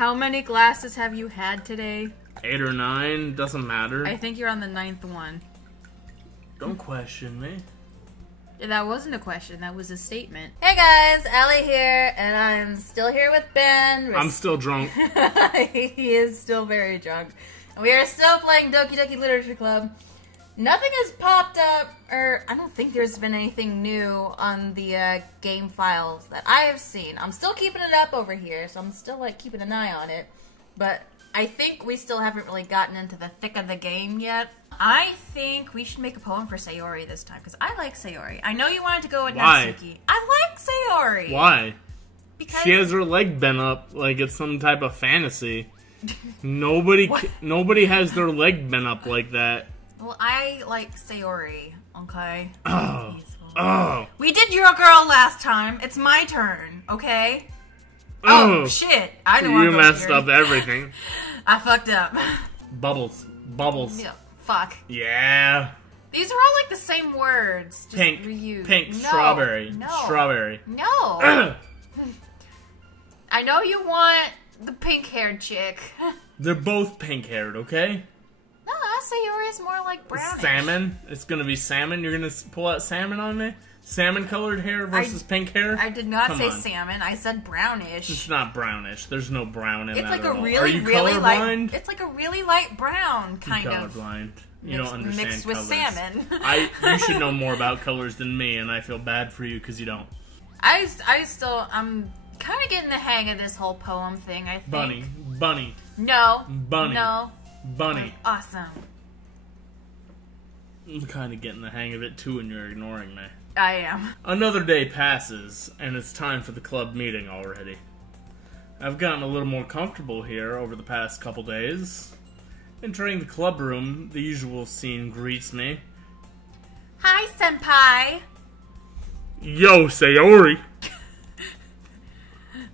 How many glasses have you had today? 8 or 9, doesn't matter. I think you're on the 9th one. Don't question me. That wasn't a question, that was a statement. Hey guys, Allie here, and I'm still here with Ben. I'm still drunk. He is still very drunk. And we are still playing Doki Doki Literature Club. Nothing has popped up, or I don't think there's been anything new on the game files that I have seen. I'm still keeping it up over here, so I'm still like keeping an eye on it. But I think we still haven't really gotten into the thick of the game yet. I think we should make a poem for Sayori this time, because I like Sayori. I know you wanted to go with Natsuki. I like Sayori. Why? Because she has her leg bent up like it's some type of fantasy. Nobody has their leg bent up like that. Well, I like Sayori, okay? Oh. We did your girl last time. It's my turn, okay? Oh, shit. I know you messed up everything. I fucked up. Bubbles. Yeah, fuck. Yeah. These are all like the same words. Just pink. reused. Pink. No, Strawberry. No. Strawberry. No. I know you want the pink-haired chick. They're both pink-haired, okay? No, Sayori is more like brownish. Salmon? It's gonna be salmon? You're gonna pull out salmon on me? Salmon-colored hair versus pink hair? I did not say on. salmon. I said brownish. It's not brownish. There's no brown in It's that like at a all. really, Are you really colorblind? light. It's like a really light brown kind of. Colorblind. You don't understand mixed with colors. salmon. You should know more about colors than me, and I feel bad for you because you don't. I'm kind of getting the hang of this whole poem thing. I think. Bunny. No. Bunny. No. Bunny. Awesome. I'm kind of getting the hang of it too, and you're ignoring me. I am. Another day passes, and it's time for the club meeting already. I've gotten a little more comfortable here over the past couple days. Entering the club room, the usual scene greets me. Hi, senpai. Yo, Sayori!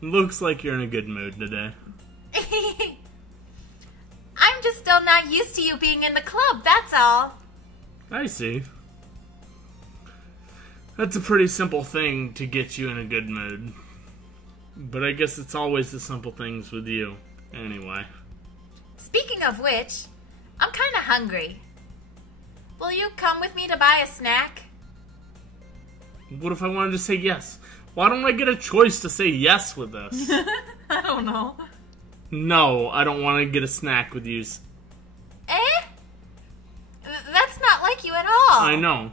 Looks like you're in a good mood today. I'm just still not used to you being in the club, that's all. I see. That's a pretty simple thing to get you in a good mood. But I guess it's always the simple things with you, anyway. Speaking of which, I'm kind of hungry. Will you come with me to buy a snack? What if I wanted to say yes? Why don't I get a choice to say yes with this? I don't know. No, I don't want to get a snack with you. That's not like you at all. I know.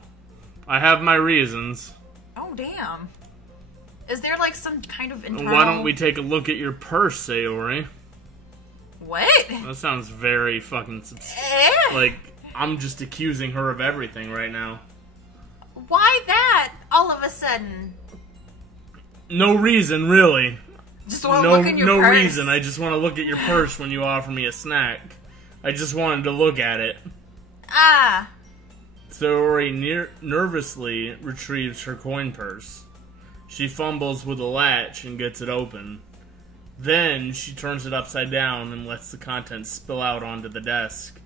I have my reasons. Oh, damn. Is there like some kind of internal... Why don't we take a look at your purse, Sayori? What? That sounds very fucking... Like, I'm just accusing her of everything right now. Why that, all of a sudden? No reason, really. Just want to look in your purse? No reason. I just want to look at your purse when you offer me a snack. I just wanted to look at it. Ah. Sayori nervously retrieves her coin purse. She fumbles with the latch and gets it open. Then she turns it upside down and lets the contents spill out onto the desk.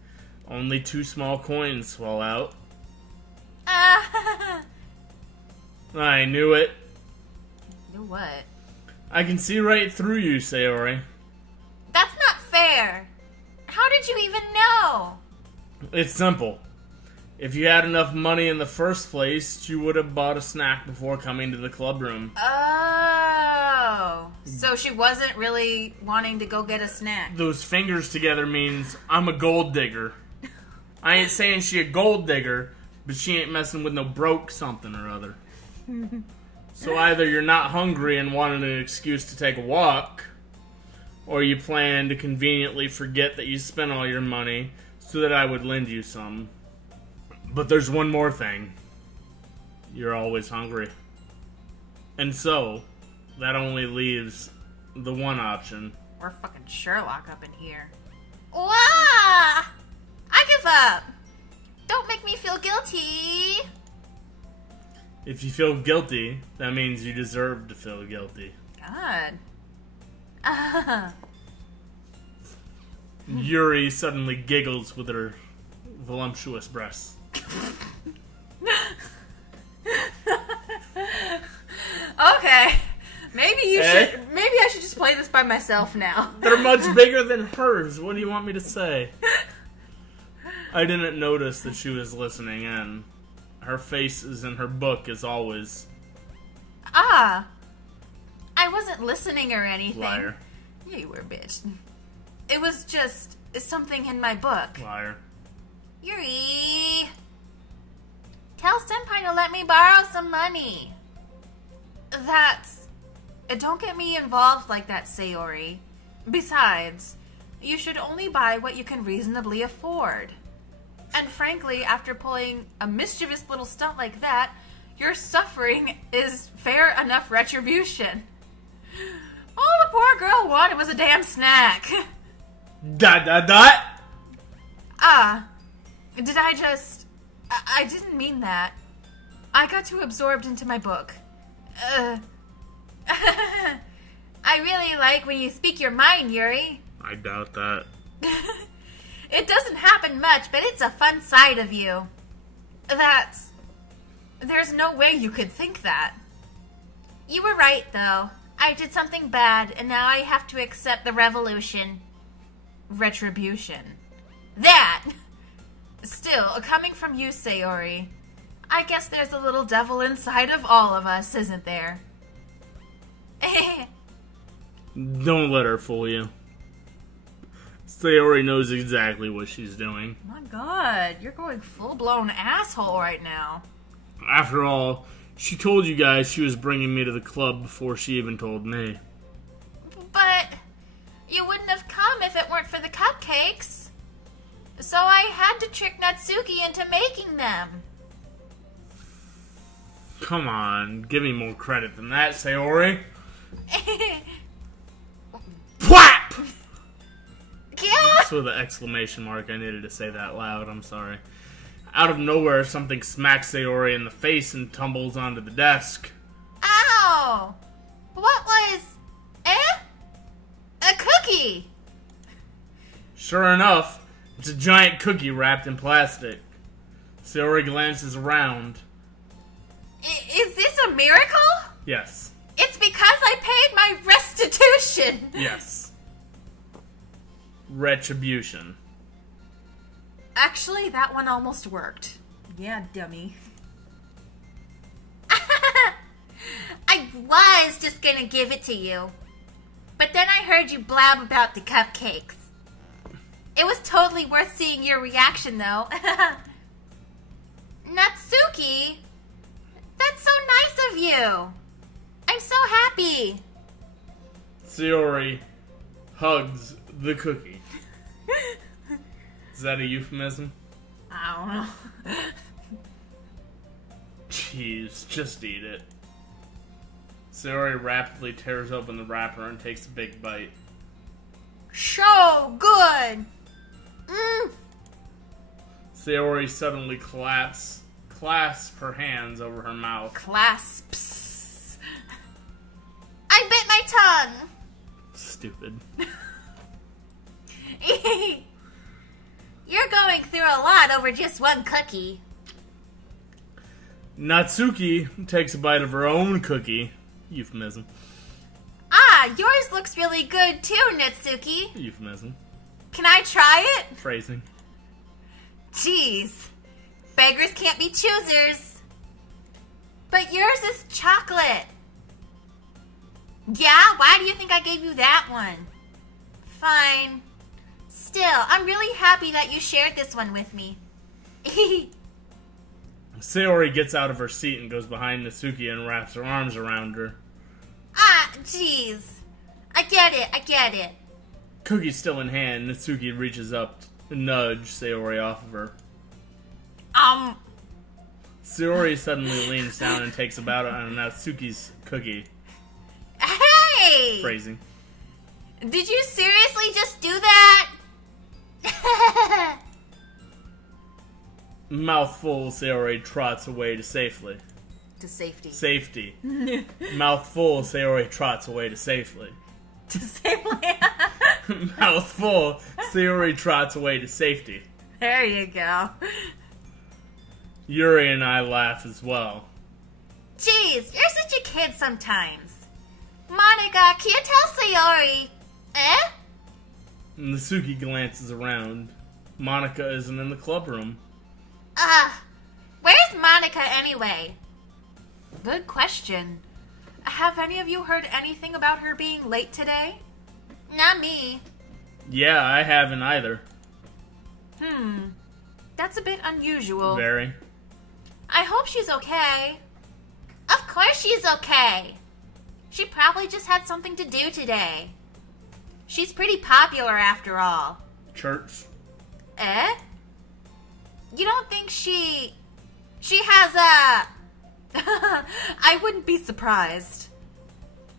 Only 2 small coins fall out. I knew it. Knew what? I can see right through you, Sayori. That's not fair. How did you even know? It's simple. If you had enough money in the first place, you would have bought a snack before coming to the club room. Oh. So she wasn't really wanting to go get a snack. Those fingers together means I'm a gold digger. I ain't saying she a gold digger, but she ain't messing with no broke something or other. So either you're not hungry and wanted an excuse to take a walk, or you plan to conveniently forget that you spent all your money so that I would lend you some. But there's one more thing. You're always hungry. And so, that only leaves the one option. We're fucking Sherlock up in here. Wah! I give up! Don't make me feel guilty! If you feel guilty, that means you deserve to feel guilty. God. Yuri suddenly giggles with her voluptuous breasts. Okay. Maybe I should just play this by myself now. They're much bigger than hers. What do you want me to say? I didn't notice that she was listening in. Her face is in her book as always. Ah. I wasn't listening or anything. Liar. Yeah, you were, bitch. It was just something in my book. Liar. Yuri! Tell Senpai to let me borrow some money. Don't get me involved like that, Sayori. Besides, you should only buy what you can reasonably afford. And frankly, after pulling a mischievous little stunt like that, your suffering is fair enough retribution. All the poor girl wanted was a damn snack. ... Ah, did I just... I didn't mean that. I got too absorbed into my book. I really like when you speak your mind, Yuri. I doubt that. It doesn't happen much, but it's a fun side of you. There's no way you could think that. You were right, though. I did something bad, and now I have to accept the retribution. That! Still, coming from you, Sayori, I guess there's a little devil inside of all of us, isn't there? Don't let her fool you. Sayori knows exactly what she's doing. My god, you're going full-blown asshole right now. After all, she told you guys she was bringing me to the club before she even told me. But you wouldn't have come if it weren't for the cupcakes. So I had to trick Natsuki into making them. Come on, give me more credit than that, Sayori. Whap! Yeah. That's with an exclamation mark. I needed to say that loud. I'm sorry. Out of nowhere, something smacks Sayori in the face and tumbles onto the desk. Ow! What was... A cookie! Sure enough, it's a giant cookie wrapped in plastic. Sayori glances around. Is this a miracle? Yes. It's because I paid my restitution! Yes. Retribution. Actually, that one almost worked. Yeah, dummy. I was just gonna give it to you. But then I heard you blab about the cupcakes. It was totally worth seeing your reaction, though. Natsuki, that's so nice of you. I'm so happy. Sayori hugs the cookie. Is that a euphemism? I don't know. Jeez, just eat it. Sayori rapidly tears open the wrapper and takes a big bite. So good. Sayori suddenly clasps her hands over her mouth. Clasps. I bit my tongue. Stupid. You're going through a lot over just one cookie. Natsuki takes a bite of her own cookie. Euphemism. Ah, yours looks really good too, Natsuki. Euphemism. Can I try it? Phrasing. Jeez. Beggars can't be choosers. But yours is chocolate. Yeah? Why do you think I gave you that one? Fine. Still, I'm really happy that you shared this one with me. Sayori gets out of her seat and goes behind Natsuki and wraps her arms around her. Ah, jeez. I get it. Cookie still in hand, Natsuki reaches up to nudge Sayori off of her. Sayori suddenly leans down and takes a bite on Natsuki's cookie. Hey! Phrasing. Did you seriously just do that? Mouthful, Sayori trots away to safely. To safety. Safety. Mouthful, Sayori trots away to safely. To safely. Mouthful, Sayori trots away to safety. There you go. Yuri and I laugh as well. Jeez, you're such a kid sometimes. Monica, can you tell Sayori? Eh? Natsuki glances around. Monica isn't in the club room. Where's Monica anyway? Good question. Have any of you heard anything about her being late today? Not me. Yeah, I haven't either. That's a bit unusual. Very. I hope she's okay. Of course she's okay. She probably just had something to do today. She's pretty popular after all. Church. Eh? You don't think she has a... I wouldn't be surprised.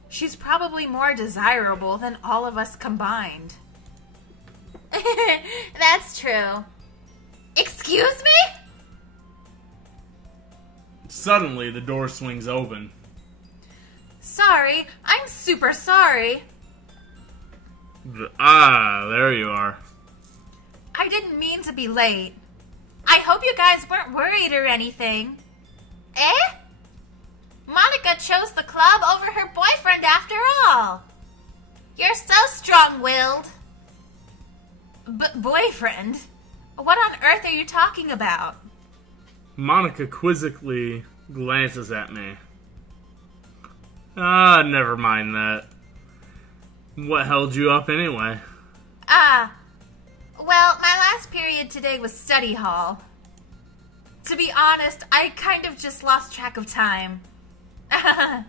She's probably more desirable than all of us combined. That's true. Excuse me? Suddenly, the door swings open. Sorry, I'm super sorry. There you are. I didn't mean to be late. I hope you guys weren't worried or anything. Eh? Monica chose the club over her boyfriend after all. You're so strong-willed. Boyfriend? What on earth are you talking about? Monica quizzically glances at me. Never mind that. What held you up anyway? Well, my last period today was study hall. To be honest, I kind of just lost track of time. That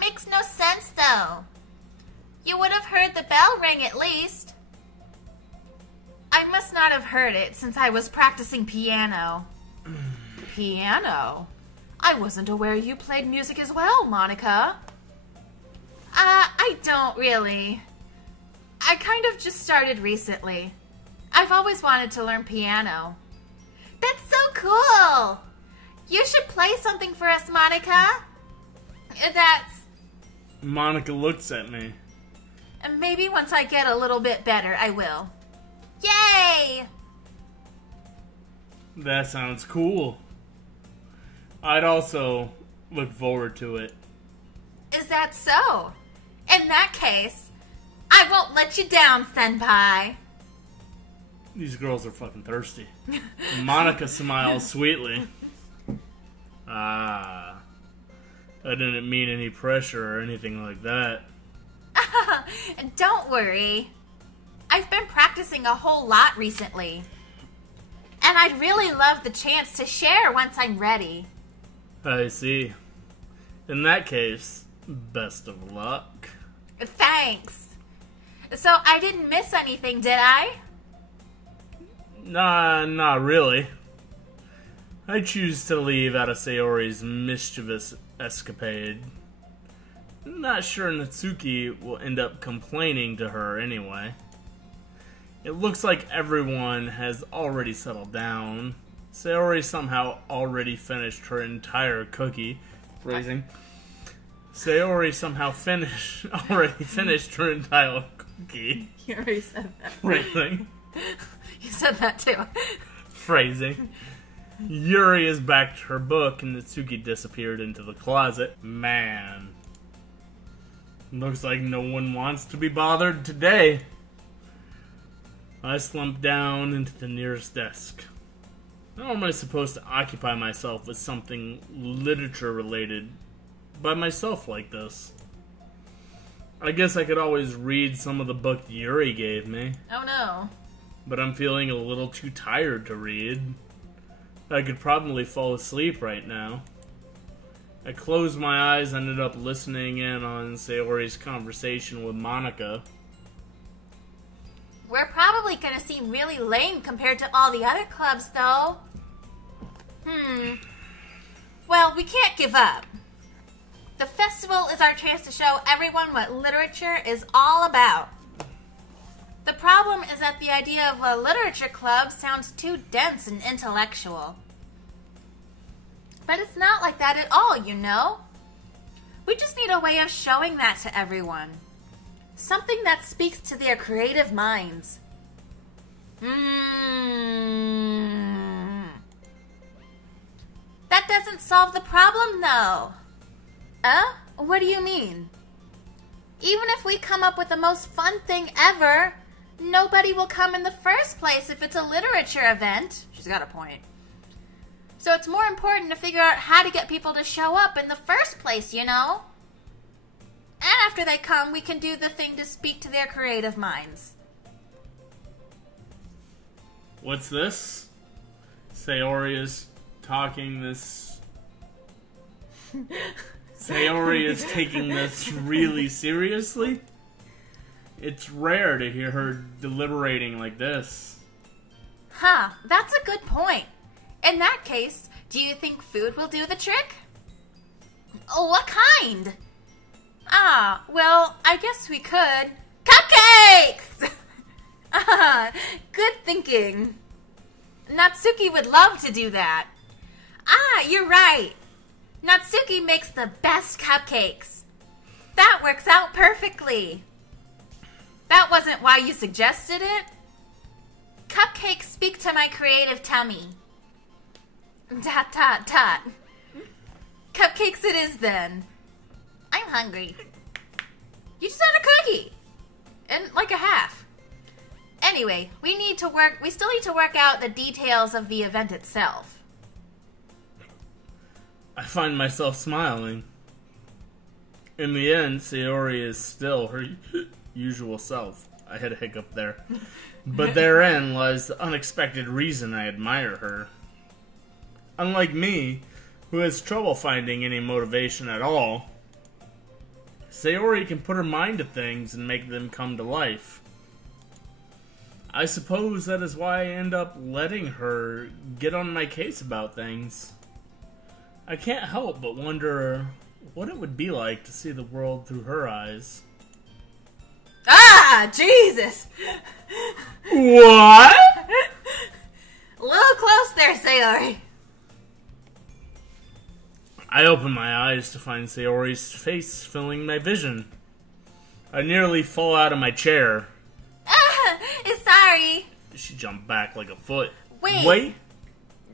makes no sense, though. You would have heard the bell ring at least. I must not have heard it since I was practicing piano. Piano? I wasn't aware you played music as well, Monica. I don't really. I kind of just started recently. I've always wanted to learn piano. That's so cool! You should play something for us, Monica. Monica looks at me. Maybe once I get a little bit better, I will. Yay! That sounds cool. I'd also look forward to it. Is that so? In that case, I won't let you down, Senpai. These girls are fucking thirsty. Monica smiles sweetly. I didn't mean any pressure or anything like that. Don't worry. I've been practicing a whole lot recently. And I'd really love the chance to share once I'm ready. I see. In that case, best of luck. Thanks. So I didn't miss anything, did I? Nah, not really. I choose to leave out of Sayori's mischievous escapade. Not sure Natsuki will end up complaining to her anyway. It looks like everyone has already settled down. Sayori somehow already finished her entire cookie. Phrasing. Sayori somehow already finished her entire cookie. You already said that. Phrasing. You said that too. Phrasing. Yuri is back to her book and Natsuki disappeared into the closet. Man. Looks like no one wants to be bothered today. I slumped down into the nearest desk. How am I supposed to occupy myself with something literature related by myself like this? I guess I could always read some of the book Yuri gave me. Oh no. But I'm feeling a little too tired to read. I could probably fall asleep right now. I closed my eyes and ended up listening in on Sayori's conversation with Monica. We're probably gonna seem really lame compared to all the other clubs, though. Well, we can't give up. The festival is our chance to show everyone what literature is all about. The problem is that the idea of a literature club sounds too dense and intellectual. But it's not like that at all, you know? We just need a way of showing that to everyone. Something that speaks to their creative minds. That doesn't solve the problem, though. What do you mean? Even if we come up with the most fun thing ever, nobody will come in the first place if it's a literature event. She's got a point. So it's more important to figure out how to get people to show up in the first place, you know? And after they come, we can do the thing to speak to their creative minds. What's this? Sayori is talking this... Sayori is taking this really seriously? It's rare to hear her deliberating like this. Huh, that's a good point. In that case, do you think food will do the trick? Oh, what kind? Ah, well, I guess we could. Cupcakes! Ah, good thinking. Natsuki would love to do that. Ah, you're right. Natsuki makes the best cupcakes. That works out perfectly. That wasn't why you suggested it. Cupcakes speak to my creative tummy. Dot, dot, dot. Cupcakes it is then. I'm hungry. You just had a cookie. And like a half. Anyway, we still need to work out the details of the event itself. I find myself smiling. In the end, Sayori is still her usual self. I had a hiccup there. But therein lies the unexpected reason I admire her. Unlike me, who has trouble finding any motivation at all, Sayori can put her mind to things and make them come to life. I suppose that is why I end up letting her get on my case about things. I can't help but wonder what it would be like to see the world through her eyes. Ah, Jesus! What? A little close there, Sayori. I open my eyes to find Sayori's face filling my vision. I nearly fall out of my chair. Sorry. She jumped back like a foot. Wait.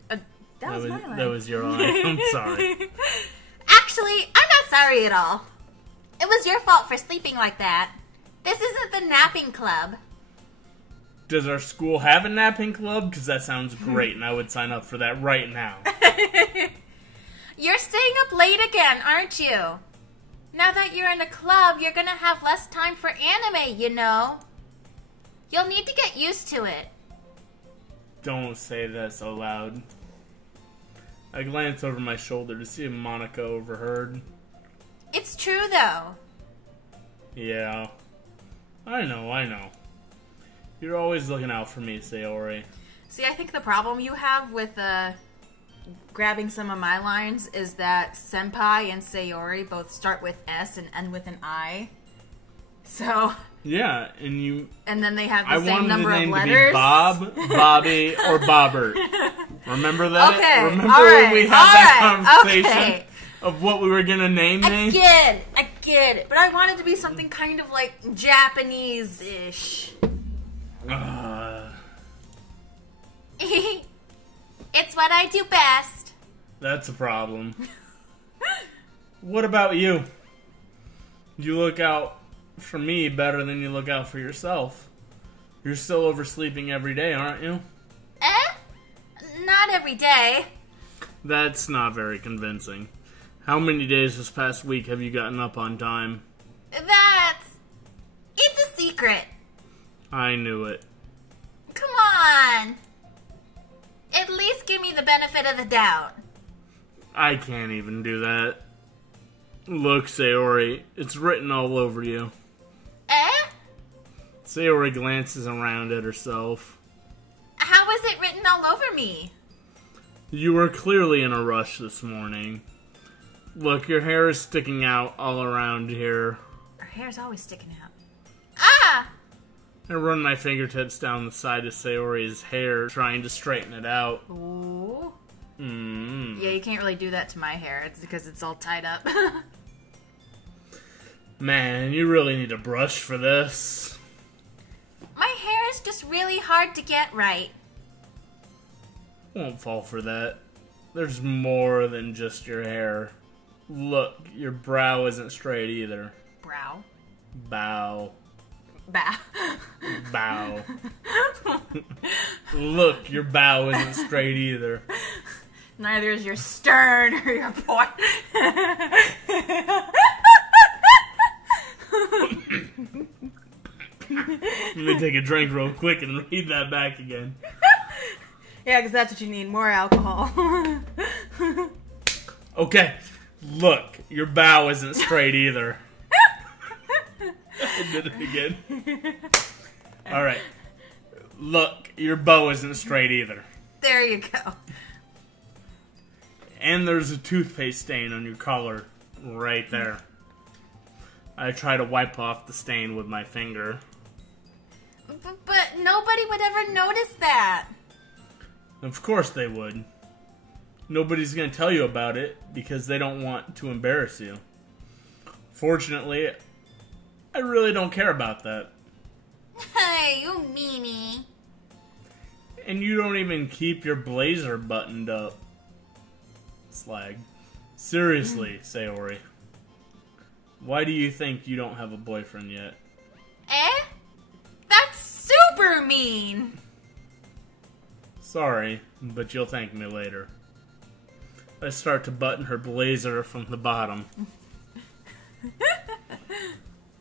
That was my line. That was your line. I'm sorry. Actually, I'm not sorry at all. It was your fault for sleeping like that. This isn't the napping club. Does our school have a napping club? Because that sounds great, and I would sign up for that right now. You're staying up late again, aren't you? Now that you're in a club, you're gonna have less time for anime, you know? You'll need to get used to it. Don't say that so loud. I glance over my shoulder to see if Monica overheard. It's true, though. Yeah. I know. You're always looking out for me, Sayori. See, I think the problem you have with grabbing some of my lines is that Senpai and Sayori both start with S and end with an I. So... Yeah, and then they have the same number of letters. I wanted the name to be Bob, Bobby, or Bobbert. Remember that? Okay, Remember right, when we had that conversation okay. of what we were gonna name me? I get it. But I want it to be something kind of like Japanese-ish. It's what I do best. That's a problem. What about you? You look out for me better than you look out for yourself. You're still oversleeping every day, aren't you? Not every day. That's not very convincing. How many days this past week have you gotten up on time? It's a secret. I knew it. Come on. At least give me the benefit of the doubt. I can't even do that. Look, Sayori, it's written all over you. Sayori glances around at herself. How is it written all over me? You were clearly in a rush this morning. Look, your hair is sticking out all around here. Her hair's always sticking out. Ah! I run my fingertips down the side of Sayori's hair, trying to straighten it out. Ooh. Mm. Yeah, you can't really do that to my hair. It's because it's all tied up. Man, you really need a brush for this. My hair is just really hard to get right. Won't fall for that. There's more than just your hair. Look, your brow isn't straight either. Brow. Bow. Bow. Bow. Look, your bow isn't straight either. Neither is your stern or your point. Let me take a drink real quick and read that back again. Yeah, because that's what you need, more alcohol. Okay, look, your bow isn't straight either. I did it again. Alright. Look, your bow isn't straight either. There you go. And there's a toothpaste stain on your collar. Right there. I try to wipe off the stain with my finger. But nobody would ever notice that. Of course they would. Nobody's going to tell you about it because they don't want to embarrass you. Fortunately, I really don't care about that. Hey, you meanie. And you don't even keep your blazer buttoned up. Slag. Seriously, Sayori. Why do you think you don't have a boyfriend yet? Eh? That's super mean. Sorry, but you'll thank me later. I start to button her blazer from the bottom.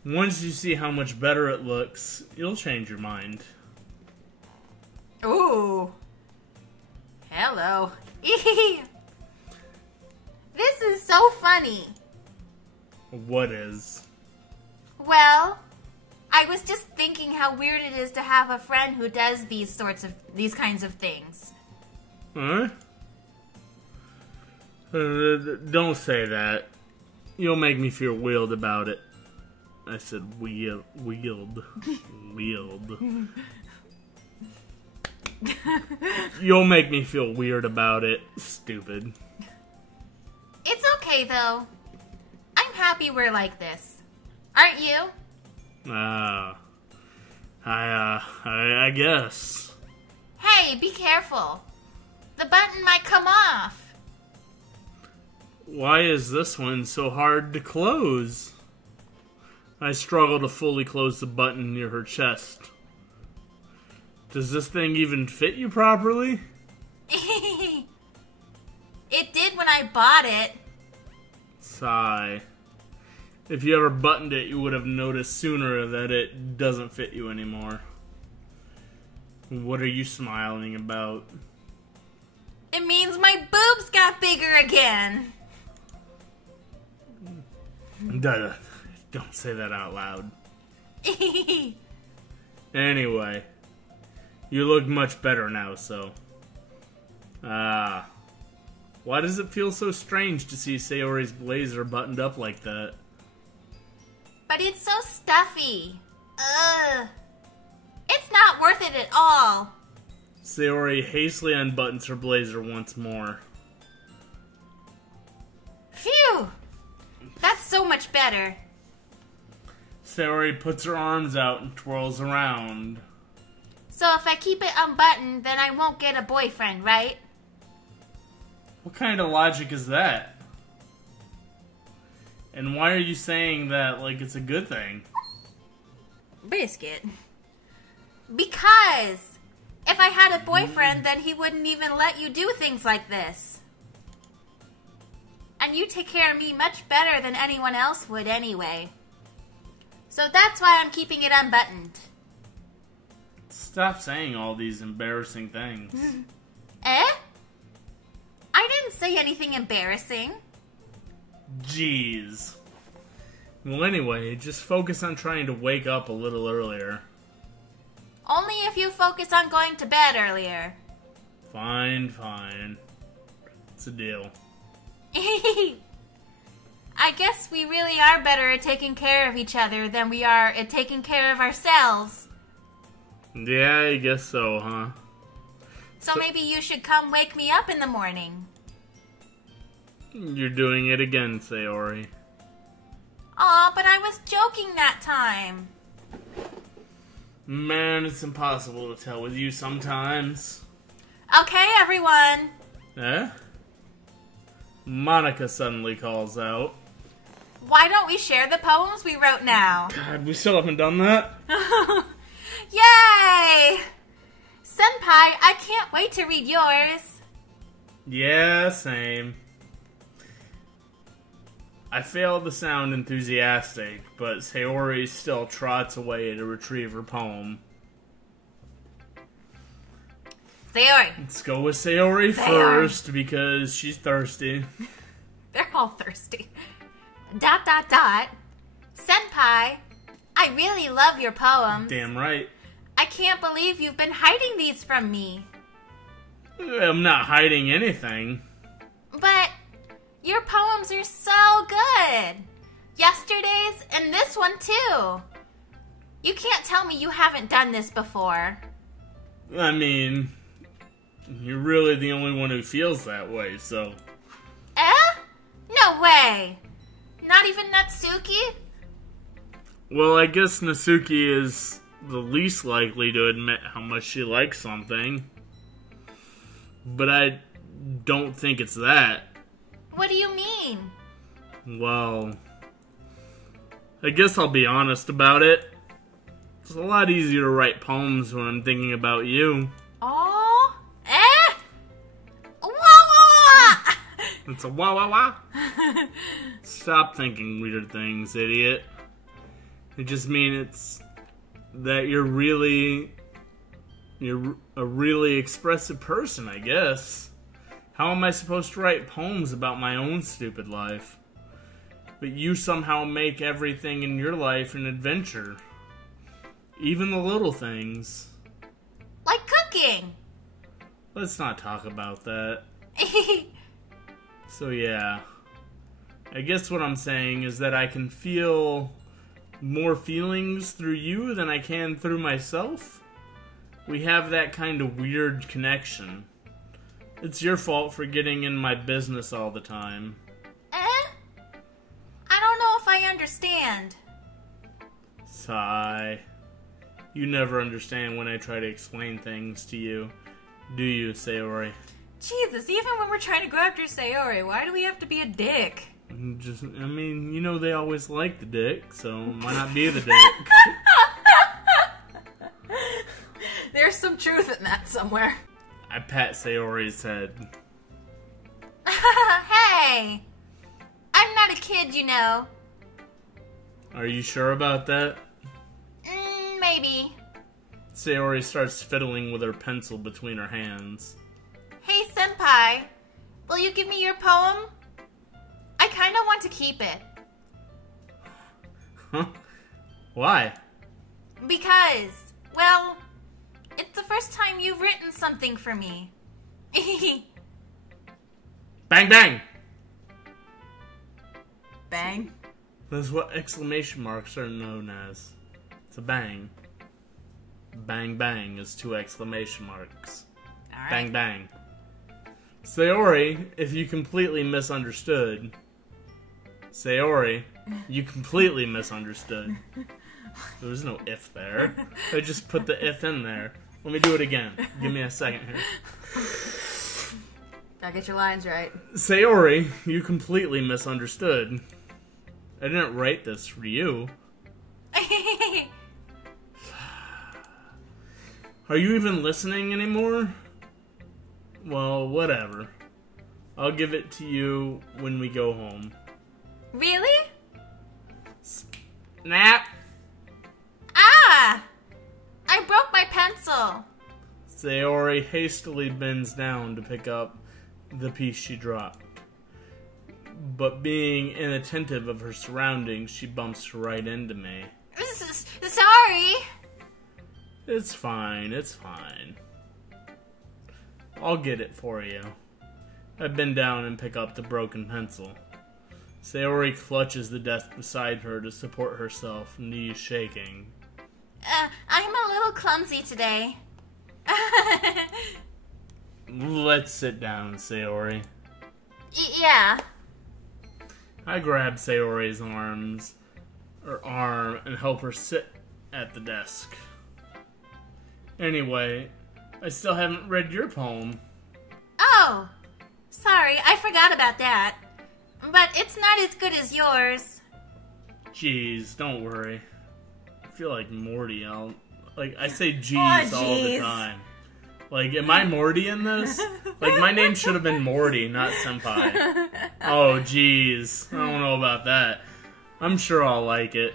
Once you see how much better it looks, you'll change your mind. Ooh. Hello. This is so funny. What is? Well, I was just thinking how weird it is to have a friend who does these kinds of things. Huh? Don't say that. You'll make me feel weird about it. I said weird. You'll make me feel weird about it. Stupid. It's okay, though. I'm happy we're like this. Aren't you? I guess. Hey, be careful. The button might come off. Why is this one so hard to close? I struggle to fully close the button near her chest. Does this thing even fit you properly? It did when I bought it. Sigh. If you ever buttoned it, you would have noticed sooner that it doesn't fit you anymore. What are you smiling about? It means my boobs got bigger again. Don't say that out loud. Anyway, you look much better now, so... why does it feel so strange to see Sayori's blazer buttoned up like that? But it's so stuffy. Ugh. It's not worth it at all. Sayori hastily unbuttons her blazer once more. Phew! That's so much better. Sayori puts her arms out and twirls around. So if I keep it unbuttoned, then I won't get a boyfriend, right? What kind of logic is that? And why are you saying that like it's a good thing? Biscuit. Because if I had a boyfriend, then he wouldn't even let you do things like this. And you take care of me much better than anyone else would anyway. So that's why I'm keeping it unbuttoned. Stop saying all these embarrassing things. Eh? I didn't say anything embarrassing. Jeez. Well, anyway, just focus on trying to wake up a little earlier. Only if you focus on going to bed earlier. Fine, fine. It's a deal. I guess we really are better at taking care of each other than we are at taking care of ourselves. Yeah, I guess so, huh? So maybe you should come wake me up in the morning. You're doing it again, Sayori. Aw, but I was joking that time. Man, it's impossible to tell with you sometimes. Okay, everyone. Eh? Monica suddenly calls out. Why don't we share the poems we wrote now? God, we still haven't done that? Yay! Senpai, I can't wait to read yours. Yeah, same. I fail to sound enthusiastic, but Sayori still trots away to retrieve her poem. Sayori. Let's go with Sayori first, because she's thirsty. They're all thirsty. ... Senpai, I really love your poems. Damn right. I can't believe you've been hiding these from me. I'm not hiding anything. But your poems are so good. Yesterday's and this one too. You can't tell me you haven't done this before. I mean, you're really the only one who feels that way, so... No way. Not even Natsuki? Well, I guess Natsuki is the least likely to admit how much she likes something. But I don't think it's that. What do you mean? Well, I guess I'll be honest about it. It's a lot easier to write poems when I'm thinking about you. Oh? Wah, wah, wah. It's a wah wah wah. Stop thinking weird things, idiot. I just mean it's that you're a really expressive person, I guess. How am I supposed to write poems about my own stupid life? But you somehow make everything in your life an adventure. Even the little things. Like cooking. Let's not talk about that. So yeah. I guess what I'm saying is that I can feel more feelings through you than I can through myself. We have that kind of weird connection. It's your fault for getting in my business all the time. I don't know if I understand. Sigh. You never understand when I try to explain things to you, do you, Sayori? Jesus, even when we're trying to go after Sayori, why do we have to be a dick? You know they always like the dick, so why not be the dick? There's some truth in that somewhere. I pat Sayori's head. Hey! I'm not a kid, you know. Are you sure about that? Maybe. Sayori starts fiddling with her pencil between her hands. Hey, Senpai. Will you give me your poem? I kind of want to keep it. Huh? Why? Because, well, it's the first time you've written something for me. Bang bang! Bang? That's what exclamation marks are known as. It's a bang. Bang bang is 2 exclamation marks. All right. Bang bang. Sayori, if you completely misunderstood. Sayori, you completely misunderstood. There was no if there. I just put the if in there. Let me do it again. Give me a second here. Gotta get your lines right. Sayori, you completely misunderstood. I didn't write this for you. Are you even listening anymore? Well, whatever. I'll give it to you when we go home. Really? Snap! Ah! I broke my pencil. Sayori hastily bends down to pick up the piece she dropped. But being inattentive of her surroundings, she bumps right into me. Sorry. It's fine, it's fine. I'll get it for you. I bend down and pick up the broken pencil. Sayori clutches the desk beside her to support herself, knees shaking. I'm a little clumsy today. Let's sit down, Sayori. Yeah. I grab Sayori's arm and help her sit at the desk. Anyway, I still haven't read your poem. Oh, Sorry, I forgot about that. But it's not as good as yours. Jeez, don't worry. I feel like Morty. I say jeez all the jeez. time. Like, am I Morty in this? Like, my name should have been Morty, not Senpai. Oh, jeez. I don't know about that. I'm sure I'll like it.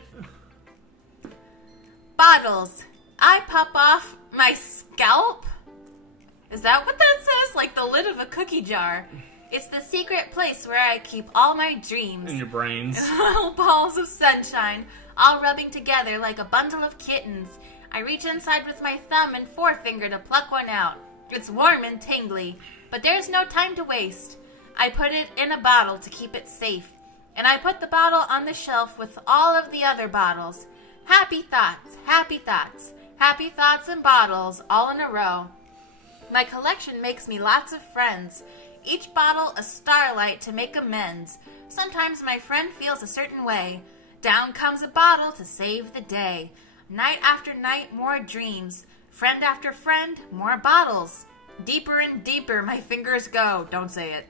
Bottles. I pop off my scalp? Is that what that says? Like the lid of a cookie jar. It's the secret place where I keep all my dreams. In your brains. Little balls of sunshine, all rubbing together like a bundle of kittens. I reach inside with my thumb and forefinger to pluck one out. It's warm and tingly, but there's no time to waste. I put it in a bottle to keep it safe, and I put the bottle on the shelf with all of the other bottles. Happy thoughts, happy thoughts, happy thoughts and bottles all in a row. My collection makes me lots of friends. Each bottle a starlight to make amends. Sometimes my friend feels a certain way. Down comes a bottle to save the day. Night after night, more dreams. Friend after friend, more bottles. Deeper and deeper my fingers go. Don't say it.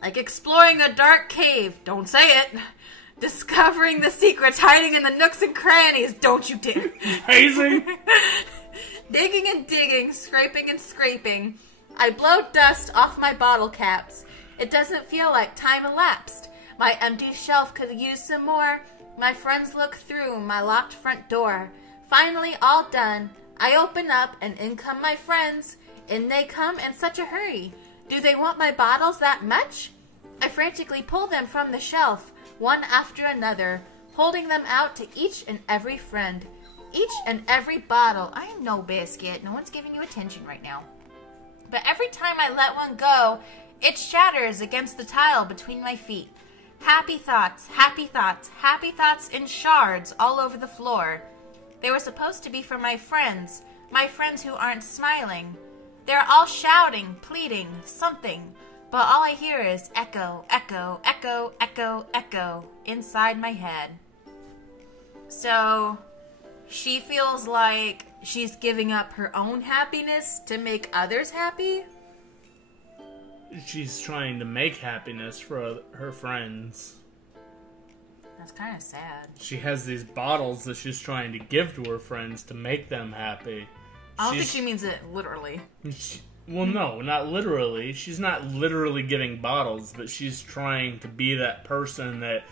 Like exploring a dark cave. Don't say it. Discovering the secrets hiding in the nooks and crannies. Don't you dare. Hazing. Digging and digging, scraping and scraping. I blow dust off my bottle caps. It doesn't feel like time elapsed. My empty shelf could use some more. My friends look through my locked front door. Finally, all done. I open up and in come my friends. In they come in such a hurry. Do they want my bottles that much? I frantically pull them from the shelf, one after another, holding them out to each and every friend. Each and every bottle. I am no biscuit. No one's giving you attention right now. But every time I let one go, it shatters against the tile between my feet. Happy thoughts, happy thoughts, happy thoughts in shards all over the floor. They were supposed to be for my friends who aren't smiling. They're all shouting, pleading, something, but all I hear is echo, echo, echo, echo, echo inside my head. So, she feels like she's giving up her own happiness to make others happy? She's trying to make happiness for her friends. That's kind of sad. She has these bottles that she's trying to give to her friends to make them happy. I don't think she means it literally. Well, no, not literally. She's not literally giving bottles, but she's trying to be that person that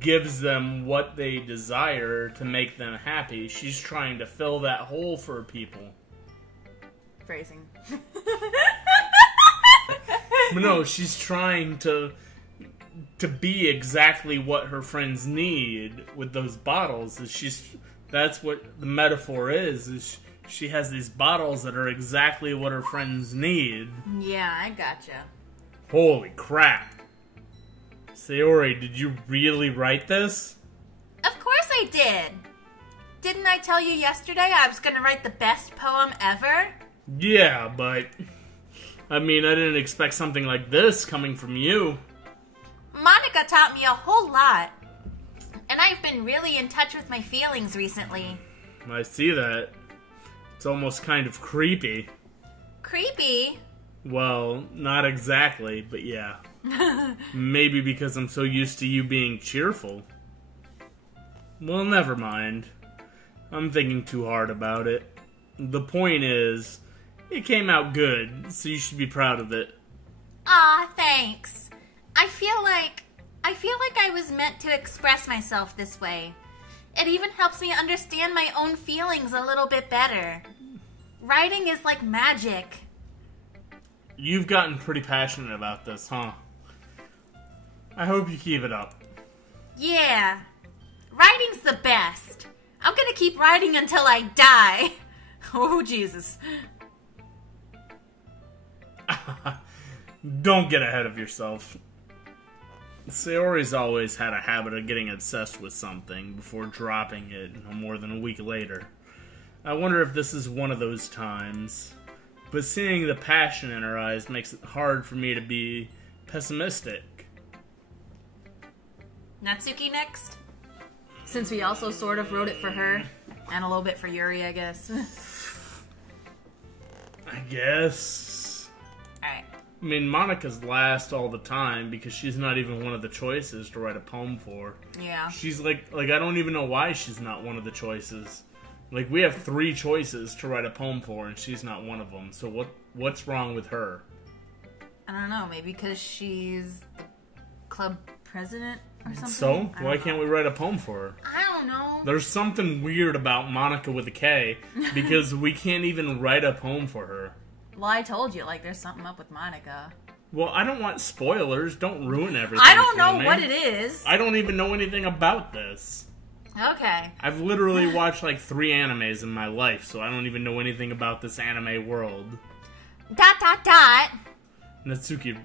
gives them what they desire to make them happy. She's trying to fill that hole for people. Phrasing. But no, she's trying to be exactly what her friends need with those bottles. That's what the metaphor is she has these bottles that are exactly what her friends need. Yeah, I gotcha. Holy crap. Sayori, did you really write this? Of course I did. Didn't I tell you yesterday I was going to write the best poem ever? Yeah, but I mean, I didn't expect something like this coming from you. Monica taught me a whole lot. And I've been really in touch with my feelings recently. I see that. It's almost kind of creepy. Creepy? Well, not exactly, but yeah. Maybe because I'm so used to you being cheerful. Well, never mind. I'm thinking too hard about it. The point is, it came out good, so you should be proud of it. Aw, thanks. I feel like I was meant to express myself this way. It even helps me understand my own feelings a little bit better. Writing is like magic. You've gotten pretty passionate about this, huh? I hope you keep it up. Yeah. Writing's the best. I'm gonna keep writing until I die. Oh, Jesus. Don't get ahead of yourself. Sayori's always had a habit of getting obsessed with something before dropping it no more than a week later. I wonder if this is one of those times. But seeing the passion in her eyes makes it hard for me to be pessimistic. Natsuki next? Since we also sort of wrote it for her. And a little bit for Yuri, I guess. I guess. Alright. I mean, Monica's last all the time because she's not even one of the choices to write a poem for. Yeah. She's like I don't even know why she's not one of the choices. Like, we have 3 choices to write a poem for, and she's not one of them. So what's wrong with her? I don't know. Maybe because she's the club president or something? So? Why can't we write a poem for her? I don't know. There's something weird about Monica with a K, because we can't even write a poem for her. Well, I told you, like, there's something up with Monica. Well, I don't want spoilers. Don't ruin everything. I don't know for me. what it is. I don't even know anything about this. Okay. I've literally watched like 3 animes in my life, so I don't even know anything about this anime world. ... Natsuki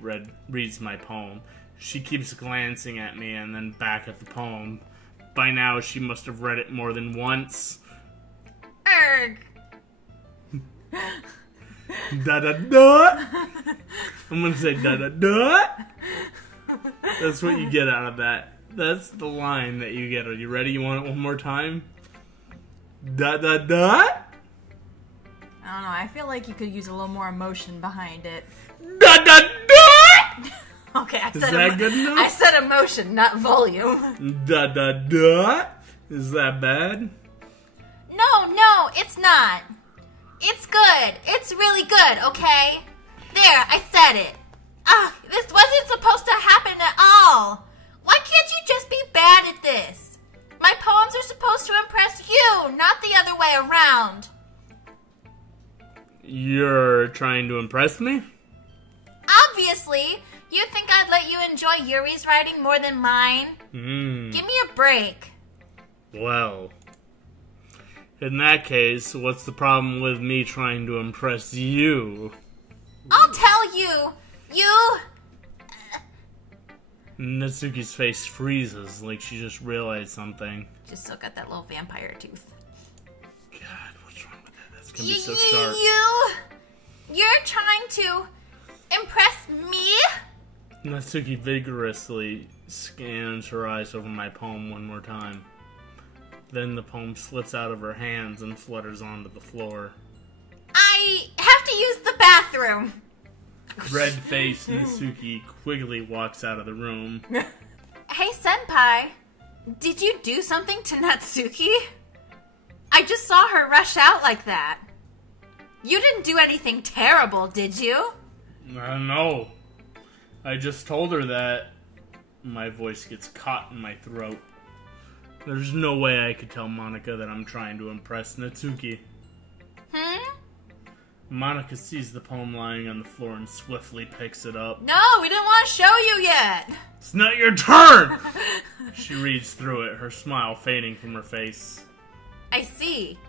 reads my poem. She keeps glancing at me and then back at the poem. By now, she must have read it more than once. Erg. Da-da-da! I'm gonna say da-da-da! That's what you get out of that. That's the line that you get. Are you ready? You want it one more time? Da-da-da! I don't know. I feel like you could use a little more emotion behind it. Da-da-da! Okay, Is that good enough? I said emotion, not volume. Da-da-da! Is that bad? No, it's not. It's good. It's really good, okay? There, I said it. This wasn't supposed to happen at all. Why can't you just be bad at this? My poems are supposed to impress you, not the other way around. You're trying to impress me? Obviously. You think I'd let you enjoy Yuri's writing more than mine? Give me a break. Well, in that case, what's the problem with me trying to impress you? I'll tell you. Natsuki's face freezes like she just realized something. Just still got that little vampire tooth. God, what's wrong with that? That's gonna be so sharp. You're trying to impress me? Natsuki vigorously scans her eyes over my poem one more time. Then the poem slips out of her hands and flutters onto the floor. I have to use the bathroom. Red-faced Natsuki quickly walks out of the room. Hey, Senpai. Did you do something to Natsuki? I just saw her rush out like that. You didn't do anything terrible, did you? No. I just told her that. My voice gets caught in my throat. There's no way I could tell Monica that I'm trying to impress Natsuki. Monica sees the poem lying on the floor and swiftly picks it up. No, we didn't want to show you yet. It's not your turn! She reads through it, her smile fading from her face. I see.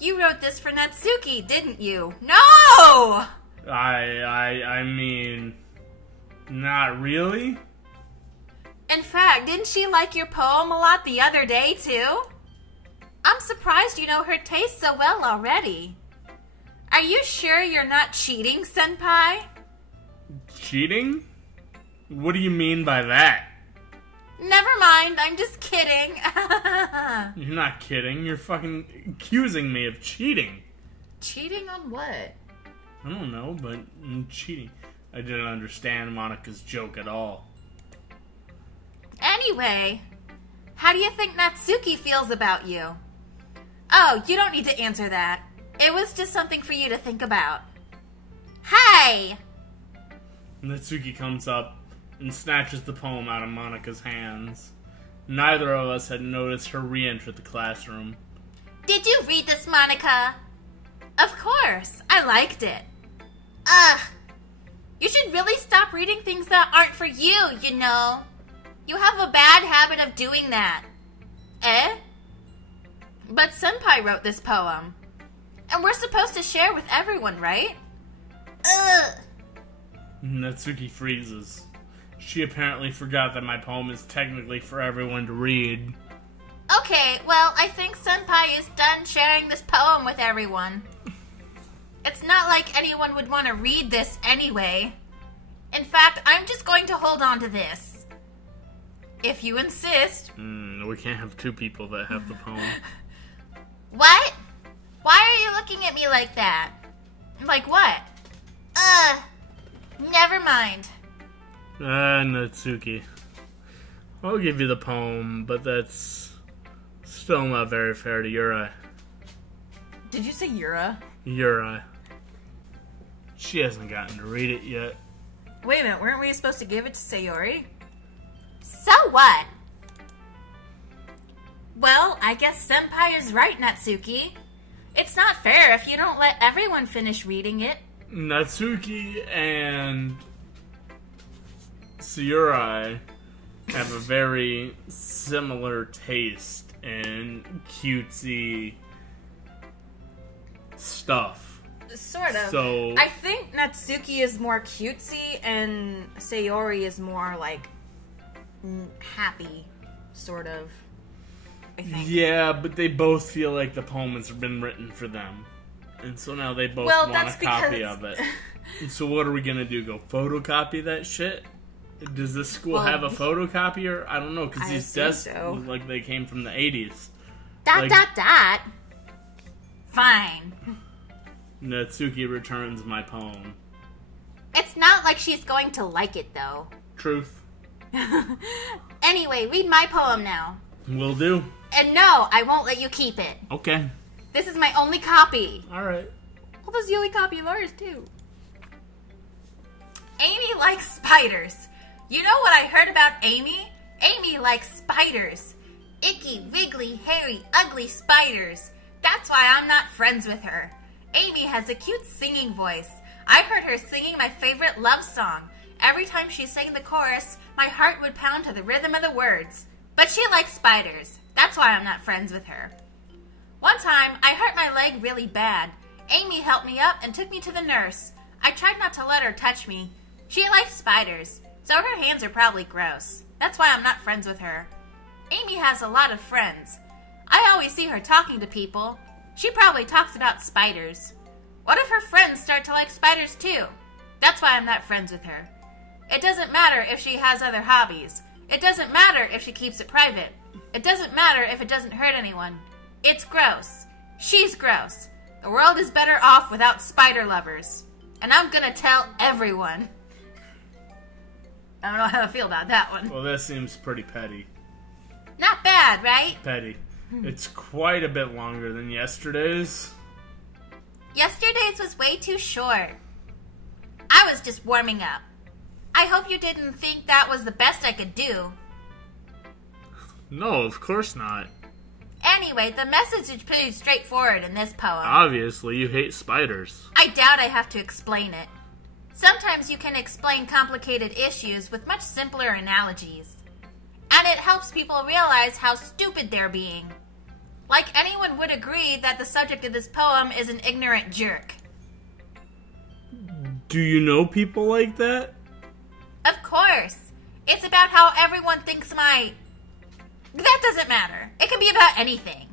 You wrote this for Natsuki, didn't you? No! I mean... Not really? In fact, didn't she like your poem a lot the other day, too? I'm surprised you know her taste so well already. Are you sure you're not cheating, Senpai? Cheating? What do you mean by that? Never mind, I'm just kidding. You're not kidding. You're fucking accusing me of cheating. Cheating on what? I don't know, but cheating. I didn't understand Monica's joke at all. Anyway, how do you think Natsuki feels about you? Oh, you don't need to answer that. It was just something for you to think about. Hey! Natsuki comes up and snatches the poem out of Monica's hands. Neither of us had noticed her re-enter the classroom. Did you read this, Monica? Of course. I liked it. Ugh. You should really stop reading things that aren't for you, you know. You have a bad habit of doing that. Eh? But Senpai wrote this poem. And we're supposed to share with everyone, right? Ugh. Natsuki freezes. She apparently forgot that my poem is technically for everyone to read. Okay, well, I think Senpai is done sharing this poem with everyone. It's not like anyone would want to read this anyway. In fact, I'm just going to hold on to this. If you insist. We can't have 2 people that have the poem. What? Why are you looking at me like that? Like what? Never mind. Natsuki. I'll give you the poem, but that's still not very fair to Yura. Did you say Yura? Yura. She hasn't gotten to read it yet. Wait a minute, weren't we supposed to give it to Sayori? So what? Well, I guess Senpai is right, Natsuki. It's not fair if you don't let everyone finish reading it. Natsuki and Sayori have a very similar taste in cutesy stuff. Sort of. So I think Natsuki is more cutesy and Sayori is more like happy, sort of. I think. yeah, but they both feel like the poem has been written for them. And so now they both want a copy of it. And so what are we going to do? Go photocopy that shit? Does this school have a photocopier? I don't know, because these desks look like they came from the 80s. Dot. Fine. Natsuki returns my poem. It's not like she's going to like it, though. Truth. Anyway, read my poem now. Will do. And no, I won't let you keep it. Okay. This is my only copy. Alright. Well, this is the only copy of ours, too. Amy likes spiders. You know what I heard about Amy? Amy likes spiders. Icky, wiggly, hairy, ugly spiders. That's why I'm not friends with her. Amy has a cute singing voice. I heard her singing my favorite love song. Every time she sang the chorus, my heart would pound to the rhythm of the words. But she likes spiders. That's why I'm not friends with her. One time, I hurt my leg really bad. Amy helped me up and took me to the nurse. I tried not to let her touch me. She likes spiders, so her hands are probably gross. That's why I'm not friends with her. Amy has a lot of friends. I always see her talking to people. She probably talks about spiders. What if her friends start to like spiders too? That's why I'm not friends with her. It doesn't matter if she has other hobbies. It doesn't matter if she keeps it private. It doesn't matter if it doesn't hurt anyone. It's gross. She's gross. The world is better off without spider lovers. And I'm gonna tell everyone. I don't know how I feel about that one. Well, that seems pretty petty. Not bad, right? Petty. It's quite a bit longer than yesterday's. Yesterday's was way too short. I was just warming up. I hope you didn't think that was the best I could do. No, of course not. Anyway, the message is pretty straightforward in this poem. Obviously, you hate spiders. I doubt I have to explain it. Sometimes you can explain complicated issues with much simpler analogies. And it helps people realize how stupid they're being. Like anyone would agree that the subject of this poem is an ignorant jerk. Do you know people like that? Of course. It's about how everyone thinks That doesn't matter. It can be about anything.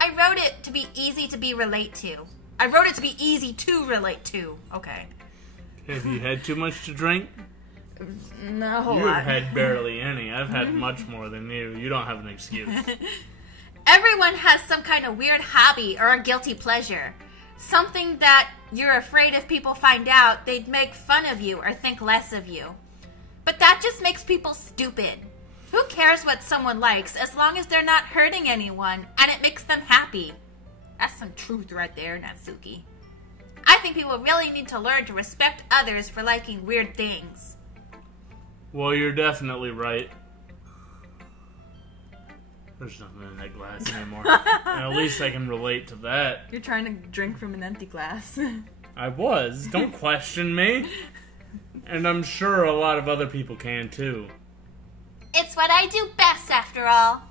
I wrote it to be easy to relate to. Okay. Have you had too much to drink? No, a whole You lot. have had barely any. I've had much more than you. You don't have an excuse. Everyone has some kind of weird hobby or a guilty pleasure. Something that you're afraid if people find out, they'd make fun of you or think less of you. But that just makes people stupid. Who cares what someone likes as long as they're not hurting anyone and it makes them happy? That's some truth right there, Natsuki. I think people really need to learn to respect others for liking weird things. Well, you're definitely right. There's nothing in that glass anymore. And at least I can relate to that. You're trying to drink from an empty glass. I was. Don't question me. And I'm sure a lot of other people can too. It's what I do best, after all.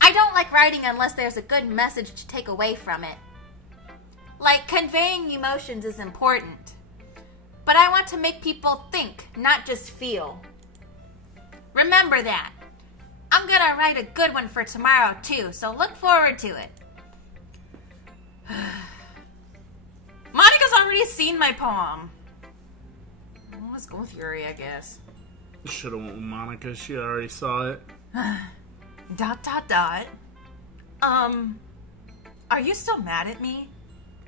I don't like writing unless there's a good message to take away from it. Like, conveying emotions is important. But I want to make people think, not just feel. Remember that. I'm gonna write a good one for tomorrow, too, so look forward to it. Monica's already seen my poem. Let's go with Yuri, I guess. Should have went with Monica. She already saw it. ... Are you still mad at me?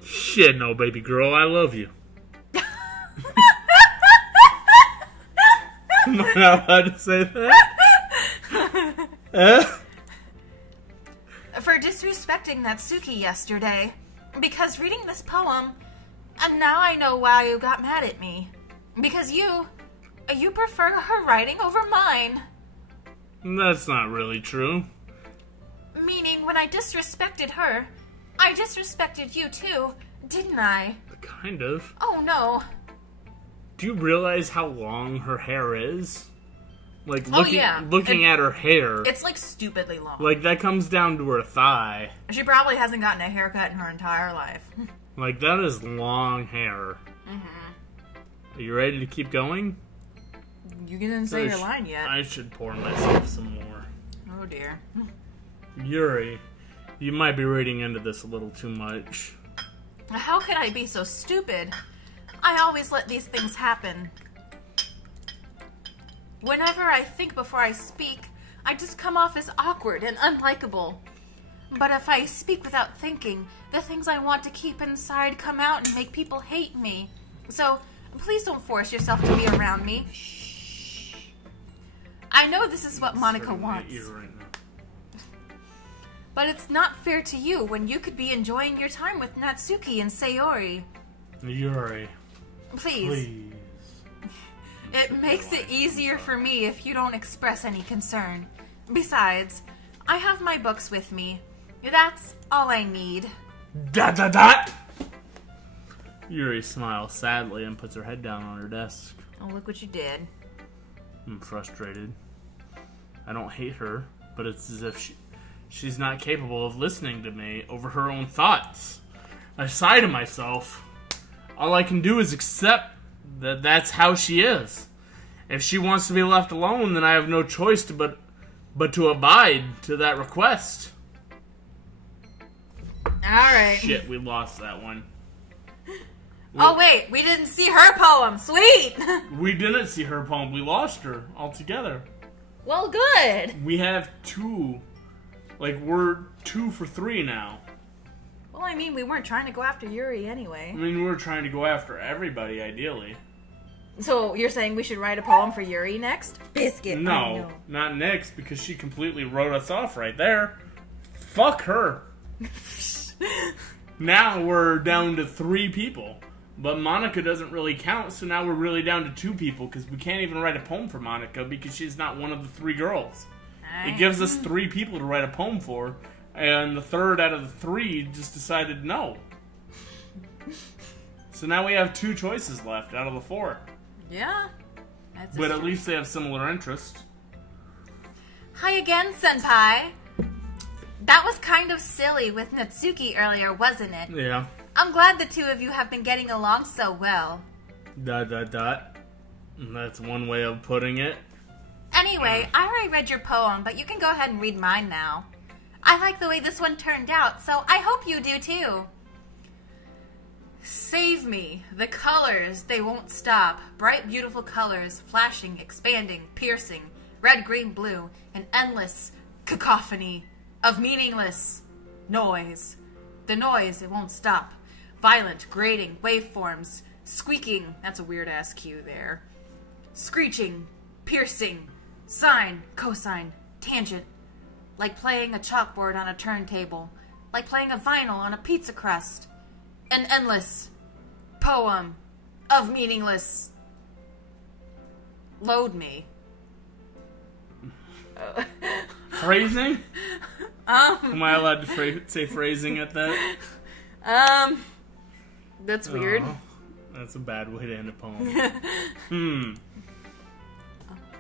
Shit, no, baby girl. I love you. I'm not allowed to say that. For disrespecting Natsuki yesterday. Because reading this poem, and now I know why you got mad at me. Because you prefer her writing over mine. That's not really true. Meaning, when I disrespected her, I disrespected you too, didn't I? Kind of. Oh no. Do you realize how long her hair is? Like, yeah. looking at her hair. It's like stupidly long. Like, that comes down to her thigh. She probably hasn't gotten a haircut in her entire life. Like, that is long hair. Mm-hmm. Are you ready to keep going? You didn't say your line yet. I should pour myself some more. Oh dear. Yuri, you might be reading into this a little too much. How could I be so stupid? I always let these things happen. Whenever I think before I speak, I just come off as awkward and unlikable. But if I speak without thinking, the things I want to keep inside come out and make people hate me. So, please don't force yourself to be around me. I know this is what Monica wants. But it's not fair to you when you could be enjoying your time with Natsuki and Sayori. Yuri. Please. It makes it easier for me if you don't express any concern. Besides, I have my books with me. That's all I need. ... Yuri smiles sadly and puts her head down on her desk. Oh, look what you did. I'm frustrated. I don't hate her, but it's as if she's not capable of listening to me over her own thoughts. I sigh to myself. All I can do is accept that that's how she is. If she wants to be left alone, then I have no choice but to abide to that request. Alright. Shit, we lost that one. Oh wait, we didn't see her poem. Sweet! We didn't see her poem. We lost her altogether. Well, good. We have two. Like, we're 2 for 3 now. Well, I mean, we weren't trying to go after Yuri anyway. I mean, we're trying to go after everybody, ideally. So, you're saying we should write a poem for Yuri next? Biscuit. No, not next, because she completely wrote us off right there. Fuck her. Now we're down to 3 people. But Monica doesn't really count, so now we're really down to 2 people, because we can't even write a poem for Monica, because she's not one of the 3 girls. It gives us 3 people to write a poem for, and the third out of the 3 just decided no. So now we have 2 choices left out of the 4. Yeah. But at least they have similar interests. Hi again, Senpai. That was kind of silly with Natsuki earlier, wasn't it? Yeah. I'm glad the 2 of you have been getting along so well. ... That's one way of putting it. Anyway, I already read your poem, but you can go ahead and read mine now. I like the way this one turned out, so I hope you do too. Save me. The colors, they won't stop. Bright, beautiful colors, flashing, expanding, piercing, red, green, blue, an endless cacophony of meaningless noise. The noise, it won't stop. Violent, grating, waveforms, squeaking, that's a weird-ass cue there. Screeching, piercing, sine, cosine, tangent. Like playing a chalkboard on a turntable. Like playing a vinyl on a pizza crust. An endless poem of meaningless. Load me. Phrasing? Am I allowed to say phrasing at that? That's weird. Oh, that's a bad way to end a poem.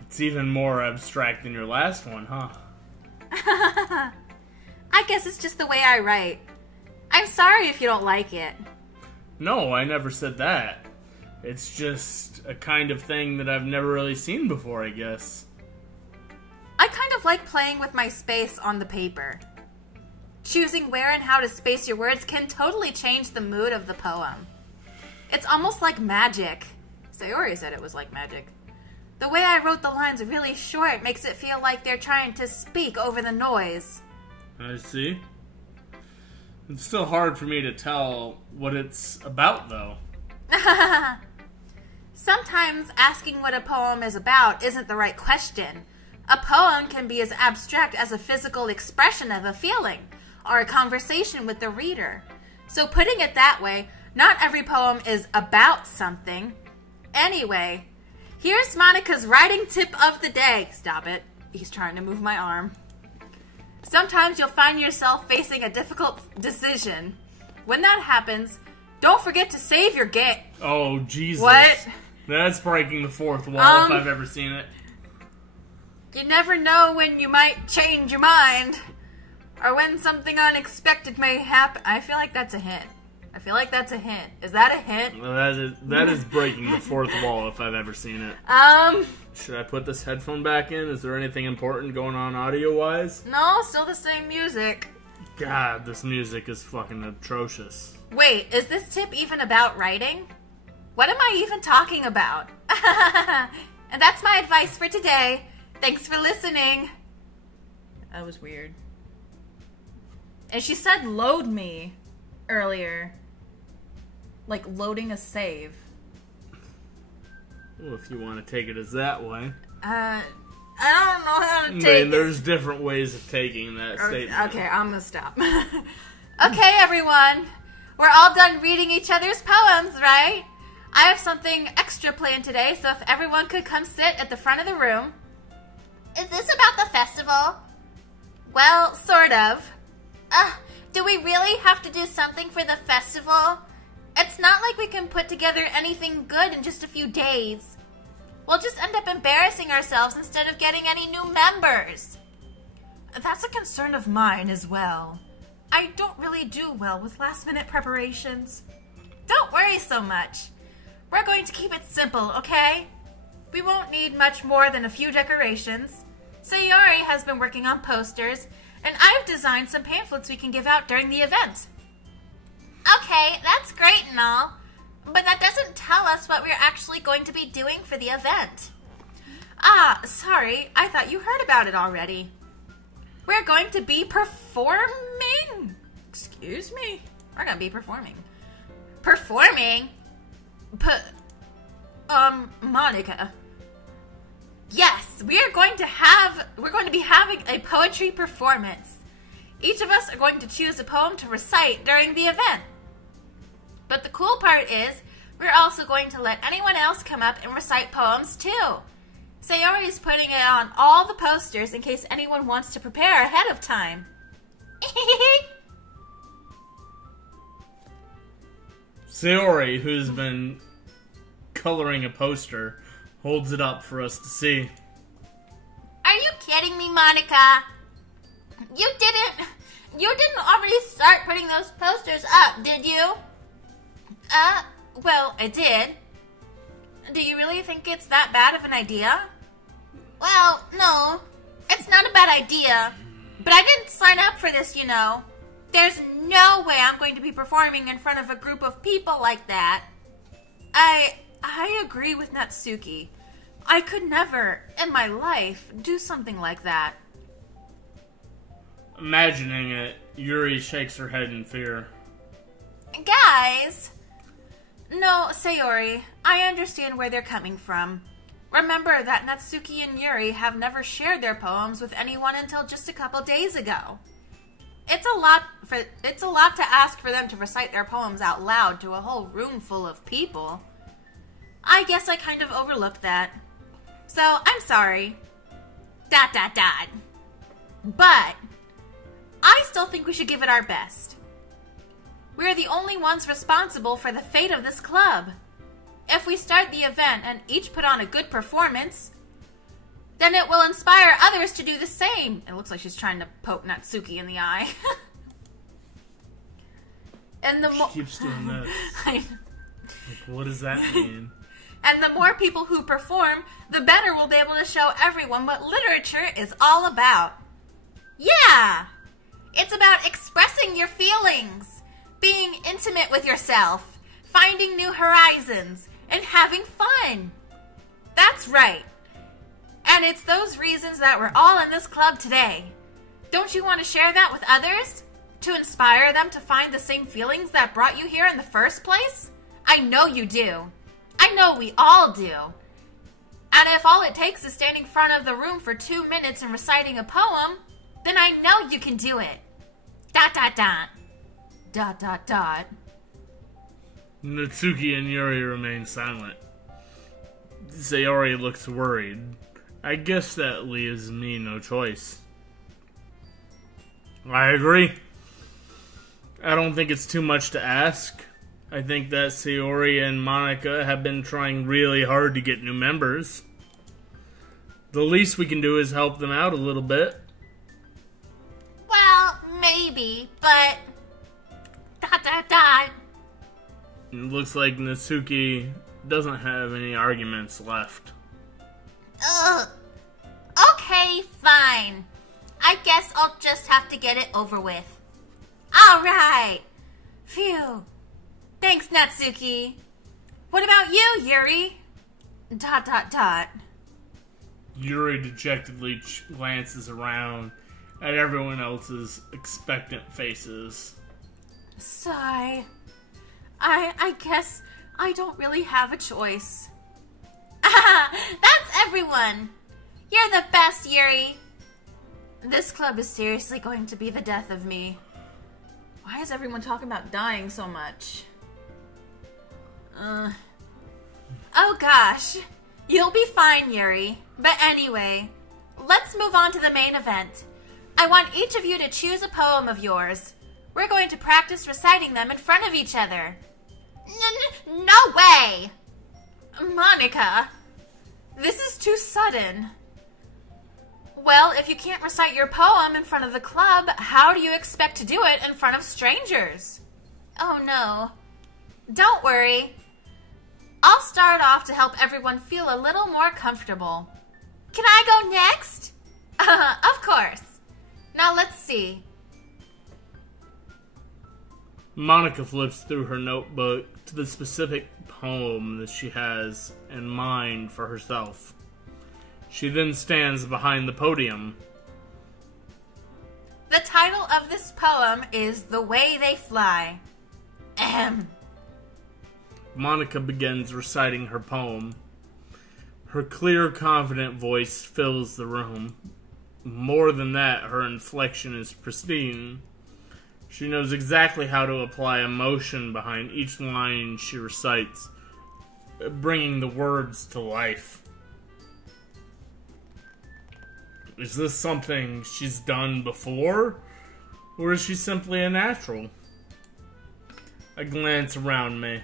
It's even more abstract than your last one, huh? I guess it's just the way I write. I'm sorry if you don't like it. No, I never said that. It's just a kind of thing that I've never really seen before, I guess. I kind of like playing with my space on the paper. Choosing where and how to space your words can totally change the mood of the poem. It's almost like magic. Sayori said it was like magic. The way I wrote the lines really short makes it feel like they're trying to speak over the noise. I see. It's still hard for me to tell what it's about, though. Sometimes asking what a poem is about isn't the right question. A poem can be as abstract as a physical expression of a feeling, or a conversation with the reader. So putting it that way, not every poem is about something. Anyway, here's Monica's writing tip of the day. Stop it. He's trying to move my arm. Sometimes you'll find yourself facing a difficult decision. When that happens, don't forget to save your game. Oh, Jesus. What? That's breaking the fourth wall if I've ever seen it. You never know when you might change your mind, or when something unexpected may happen. I feel like that's a hint. Is that a hint? Well, that is breaking the fourth wall if I've ever seen it. Should I put this headphone back in? Is there anything important going on audio-wise? No, still the same music. God, this music is fucking atrocious. Wait, is this tip even about writing? What am I even talking about? And that's my advice for today. Thanks for listening. That was weird. And she said load me earlier. Like loading a save. Well, if you want to take it as that way. I don't know how to take it. There's different ways of taking that statement. Okay, I'm gonna stop. Okay, everyone. We're all done reading each other's poems, right? I have something extra planned today, so if everyone could come sit at the front of the room. Is this about the festival? Well, sort of. Do we really have to do something for the festival? It's not like we can put together anything good in just a few days. We'll just end up embarrassing ourselves instead of getting any new members. That's a concern of mine as well. I don't really do well with last-minute preparations. Don't worry so much. We're going to keep it simple, okay? We won't need much more than a few decorations. Sayori has been working on posters, and I've designed some pamphlets we can give out during the event. Okay, that's great and all, but that doesn't tell us what we're actually going to be doing for the event. Sorry, I thought you heard about it already. We're going to be performing. Excuse me? We're going to be performing. Performing? Monica. Yes, we're going to be having a poetry performance. Each of us are going to choose a poem to recite during the event. But the cool part is, we're also going to let anyone else come up and recite poems too. Sayori's putting it on all the posters in case anyone wants to prepare ahead of time. Sayori, who's been coloring a poster, holds it up for us to see. Are you kidding me, Monica? You didn't already start putting those posters up, did you? Well, I did. Do you really think it's that bad of an idea? Well, no, it's not a bad idea. But I didn't sign up for this, you know. There's no way I'm going to be performing in front of a group of people like that. I agree with Natsuki. I could never, in my life, do something like that. Imagining it, Yuri shakes her head in fear. Guys! No, Sayori, I understand where they're coming from. Remember that Natsuki and Yuri have never shared their poems with anyone until just a couple days ago. It's a lot to ask for them to recite their poems out loud to a whole room full of people. I guess I kind of overlooked that. So, I'm sorry. ... But I still think we should give it our best. We're the only ones responsible for the fate of this club. If we start the event and each put on a good performance, then it will inspire others to do the same. It looks like she's trying to poke Natsuki in the eye. And she keeps doing this. Like, what does that mean? And the more people who perform, the better we'll be able to show everyone what literature is all about. Yeah! It's about expressing your feelings, being intimate with yourself, finding new horizons, and having fun. That's right. And it's those reasons that we're all in this club today. Don't you want to share that with others? To inspire them to find the same feelings that brought you here in the first place? I know you do. I I know we all do. And if all it takes is standing in front of the room for 2 minutes and reciting a poem, then I know you can do it. ... Natsuki and Yuri remain silent. Sayori looks worried. I guess that leaves me no choice. I agree. I don't think it's too much to ask. I think that Sayori and Monica have been trying really hard to get new members. The least we can do is help them out a little bit. Well, maybe, but... It looks like Natsuki doesn't have any arguments left. Ugh. Okay, fine. I guess I'll just have to get it over with. Alright. Phew. Thanks, Natsuki. What about you, Yuri? ... Yuri dejectedly glances around at everyone else's expectant faces. Sigh. I guess I don't really have a choice. That's everyone. You're the best, Yuri. This club is seriously going to be the death of me. Why is everyone talking about dying so much? Oh gosh. You'll be fine, Yuri. But anyway, let's move on to the main event. I want each of you to choose a poem of yours. We're going to practice reciting them in front of each other. No way! Monica, this is too sudden. Well, if you can't recite your poem in front of the club, how do you expect to do it in front of strangers? Oh no. Don't worry. I'll start off to help everyone feel a little more comfortable. Can I go next? Of course. Now let's see. Monica flips through her notebook to the specific poem that she has in mind for herself. She then stands behind the podium. The title of this poem is The Way They Fly. Ahem. Monica begins reciting her poem. Her clear, confident voice fills the room. More than that, her inflection is pristine. She knows exactly how to apply emotion behind each line she recites, bringing the words to life. Is this something she's done before, or is she simply a natural? I glance around me.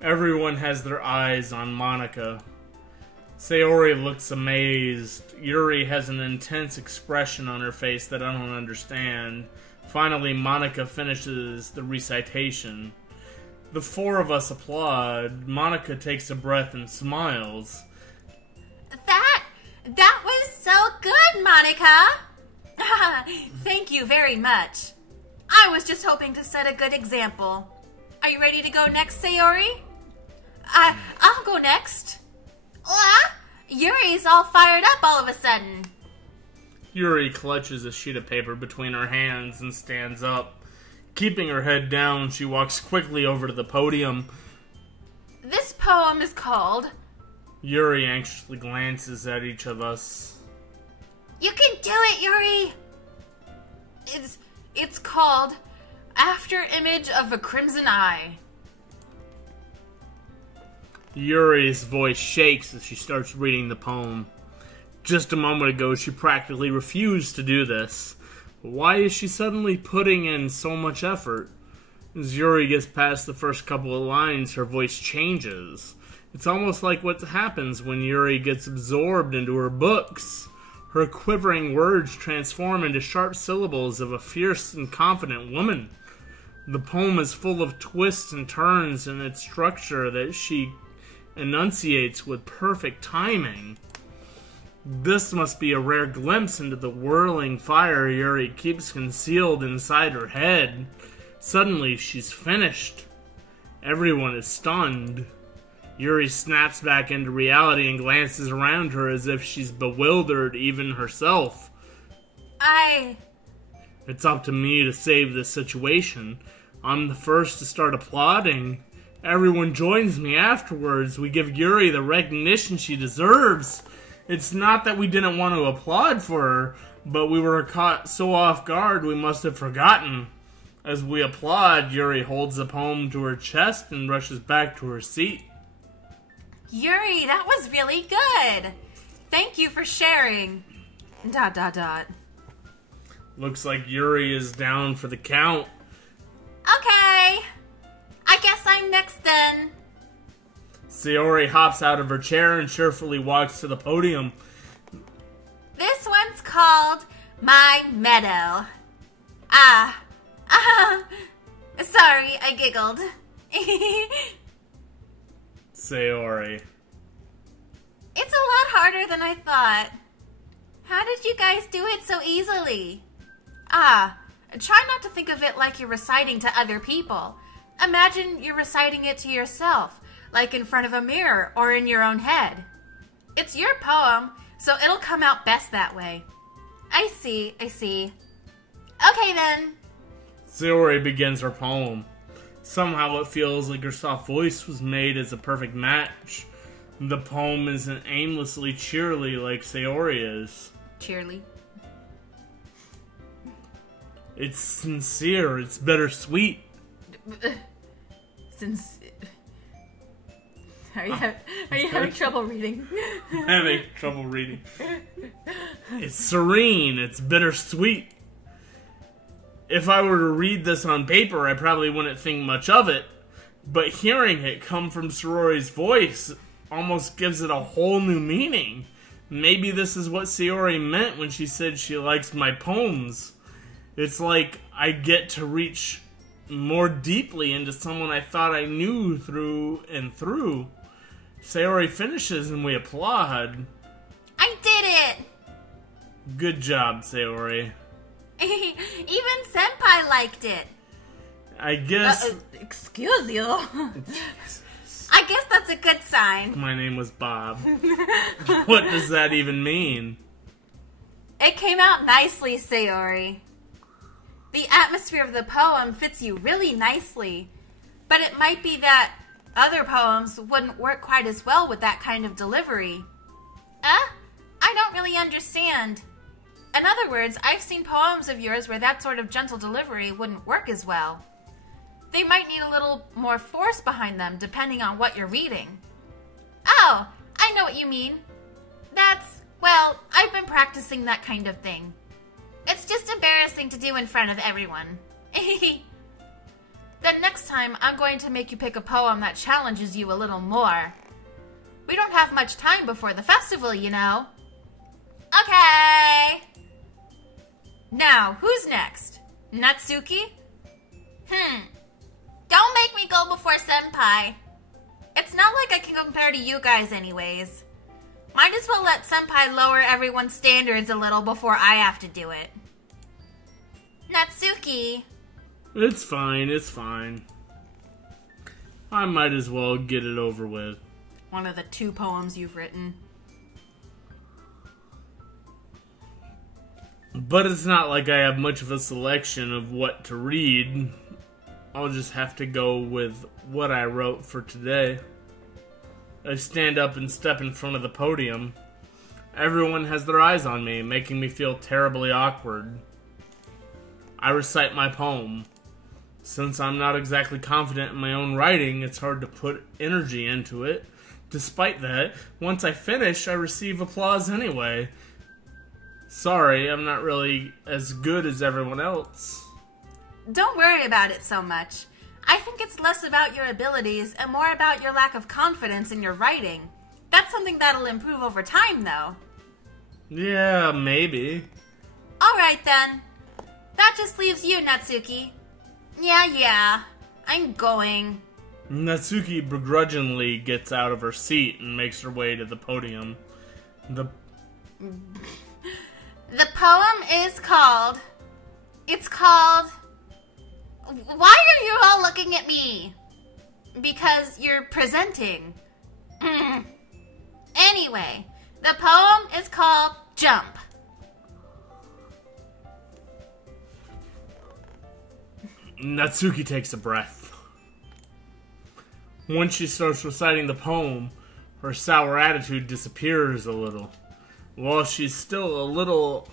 Everyone has their eyes on Monica. Sayori looks amazed. Yuri has an intense expression on her face that I don't understand. Finally, Monica finishes the recitation. The four of us applaud. Monica takes a breath and smiles. That was so good, Monica! Thank you very much. I was just hoping to set a good example. Are you ready to go next, Sayori? I'll go next. Yuri's all fired up all of a sudden. Yuri clutches a sheet of paper between her hands and stands up. Keeping her head down, she walks quickly over to the podium. This poem is called... Yuri anxiously glances at each of us. You can do it, Yuri! It's called After Image of a Crimson Eye. Yuri's voice shakes as she starts reading the poem. Just a moment ago, she practically refused to do this. Why is she suddenly putting in so much effort? As Yuri gets past the first couple of lines, her voice changes. It's almost like what happens when Yuri gets absorbed into her books. Her quivering words transform into sharp syllables of a fierce and confident woman. The poem is full of twists and turns in its structure that she enunciates with perfect timing. This must be a rare glimpse into the whirling fire Yuri keeps concealed inside her head. Suddenly, she's finished. Everyone is stunned. Yuri snaps back into reality and glances around her as if she's bewildered even herself. It's up to me to save this situation. I'm the first to start applauding. Everyone joins me afterwards. We give Yuri the recognition she deserves. It's not that we didn't want to applaud for her, but we were caught so off guard we must have forgotten. As we applaud, Yuri holds the poem to her chest and rushes back to her seat. Yuri, that was really good. Thank you for sharing. ... Looks like Yuri is down for the count. Okay. I guess I'm next then. Sayori hops out of her chair and cheerfully walks to the podium. This one's called My Meadow. Sorry, I giggled. Sayori. It's a lot harder than I thought. How did you guys do it so easily? Try not to think of it like you're reciting to other people. Imagine you're reciting it to yourself, like in front of a mirror or in your own head. It's your poem, so it'll come out best that way. I see. Okay then. Sayori begins her poem. Somehow it feels like her soft voice was made as a perfect match. The poem isn't aimlessly cheerly like Sayori is. Cheerly. It's sincere, it's bittersweet. Are you having trouble reading? Having trouble reading. It's serene, it's bittersweet. If I were to read this on paper, I probably wouldn't think much of it. But hearing it come from Sayori's voice almost gives it a whole new meaning. Maybe this is what Sayori meant when she said she likes my poems. It's like I get to reach more deeply into someone I thought I knew through and through. Sayori finishes and we applaud. I did it! Good job, Sayori. Even Senpai liked it. I guess... excuse you. I guess that's a good sign. My name was Bob. What does that even mean? It came out nicely, Sayori. The atmosphere of the poem fits you really nicely. But it might be that other poems wouldn't work quite as well with that kind of delivery. I don't really understand. In other words, I've seen poems of yours where that sort of gentle delivery wouldn't work as well. They might need a little more force behind them, depending on what you're reading. Oh, I know what you mean. Well, I've been practicing that kind of thing. It's just embarrassing to do in front of everyone. Then next time, I'm going to make you pick a poem that challenges you a little more. We don't have much time before the festival, you know. Okay. Now, who's next? Natsuki? Don't make me go before Senpai. It's not like I can compare to you guys anyways. Might as well let Senpai lower everyone's standards a little before I have to do it. Natsuki. It's fine. I might as well get it over with. One of the 2 poems you've written. But it's not like I have much of a selection of what to read. I'll just have to go with what I wrote for today. I stand up and step in front of the podium. Everyone has their eyes on me, making me feel terribly awkward. I recite my poem. Since I'm not exactly confident in my own writing, it's hard to put energy into it. Despite that, once I finish, I receive applause anyway. Sorry, I'm not really as good as everyone else. Don't worry about it so much. I think it's less about your abilities and more about your lack of confidence in your writing. That's something that'll improve over time, though. Yeah, maybe. Alright then. That just leaves you, Natsuki. Yeah. I'm going. Natsuki begrudgingly gets out of her seat and makes her way to the podium. The poem is called... Why are you all looking at me? Because you're presenting. Anyway, the poem is called Jump. Natsuki takes a breath. Once she starts reciting the poem, her sour attitude disappears a little. While she's still a little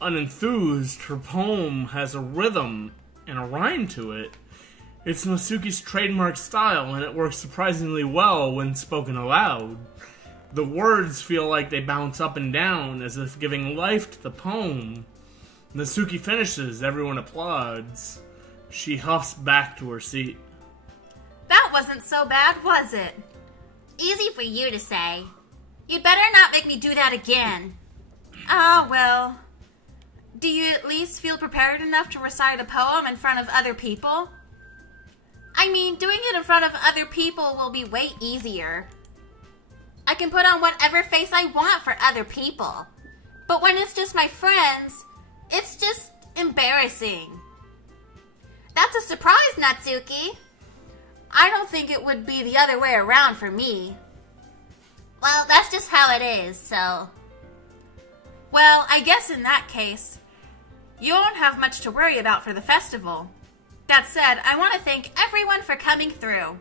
unenthused, her poem has a rhythm and a rhyme to it. It's Masuki's trademark style, and it works surprisingly well when spoken aloud. The words feel like they bounce up and down, as if giving life to the poem. Masuki finishes, everyone applauds. She huffs back to her seat. That wasn't so bad, was it? Easy for you to say. You'd better not make me do that again. Ah, well. Do you at least feel prepared enough to recite a poem in front of other people? I mean, doing it in front of other people will be way easier. I can put on whatever face I want for other people. But when it's just my friends, it's just embarrassing. That's a surprise, Natsuki. I don't think it would be the other way around for me. Well, that's just how it is, so... Well, I guess in that case, you won't have much to worry about for the festival. That said, I want to thank everyone for coming through.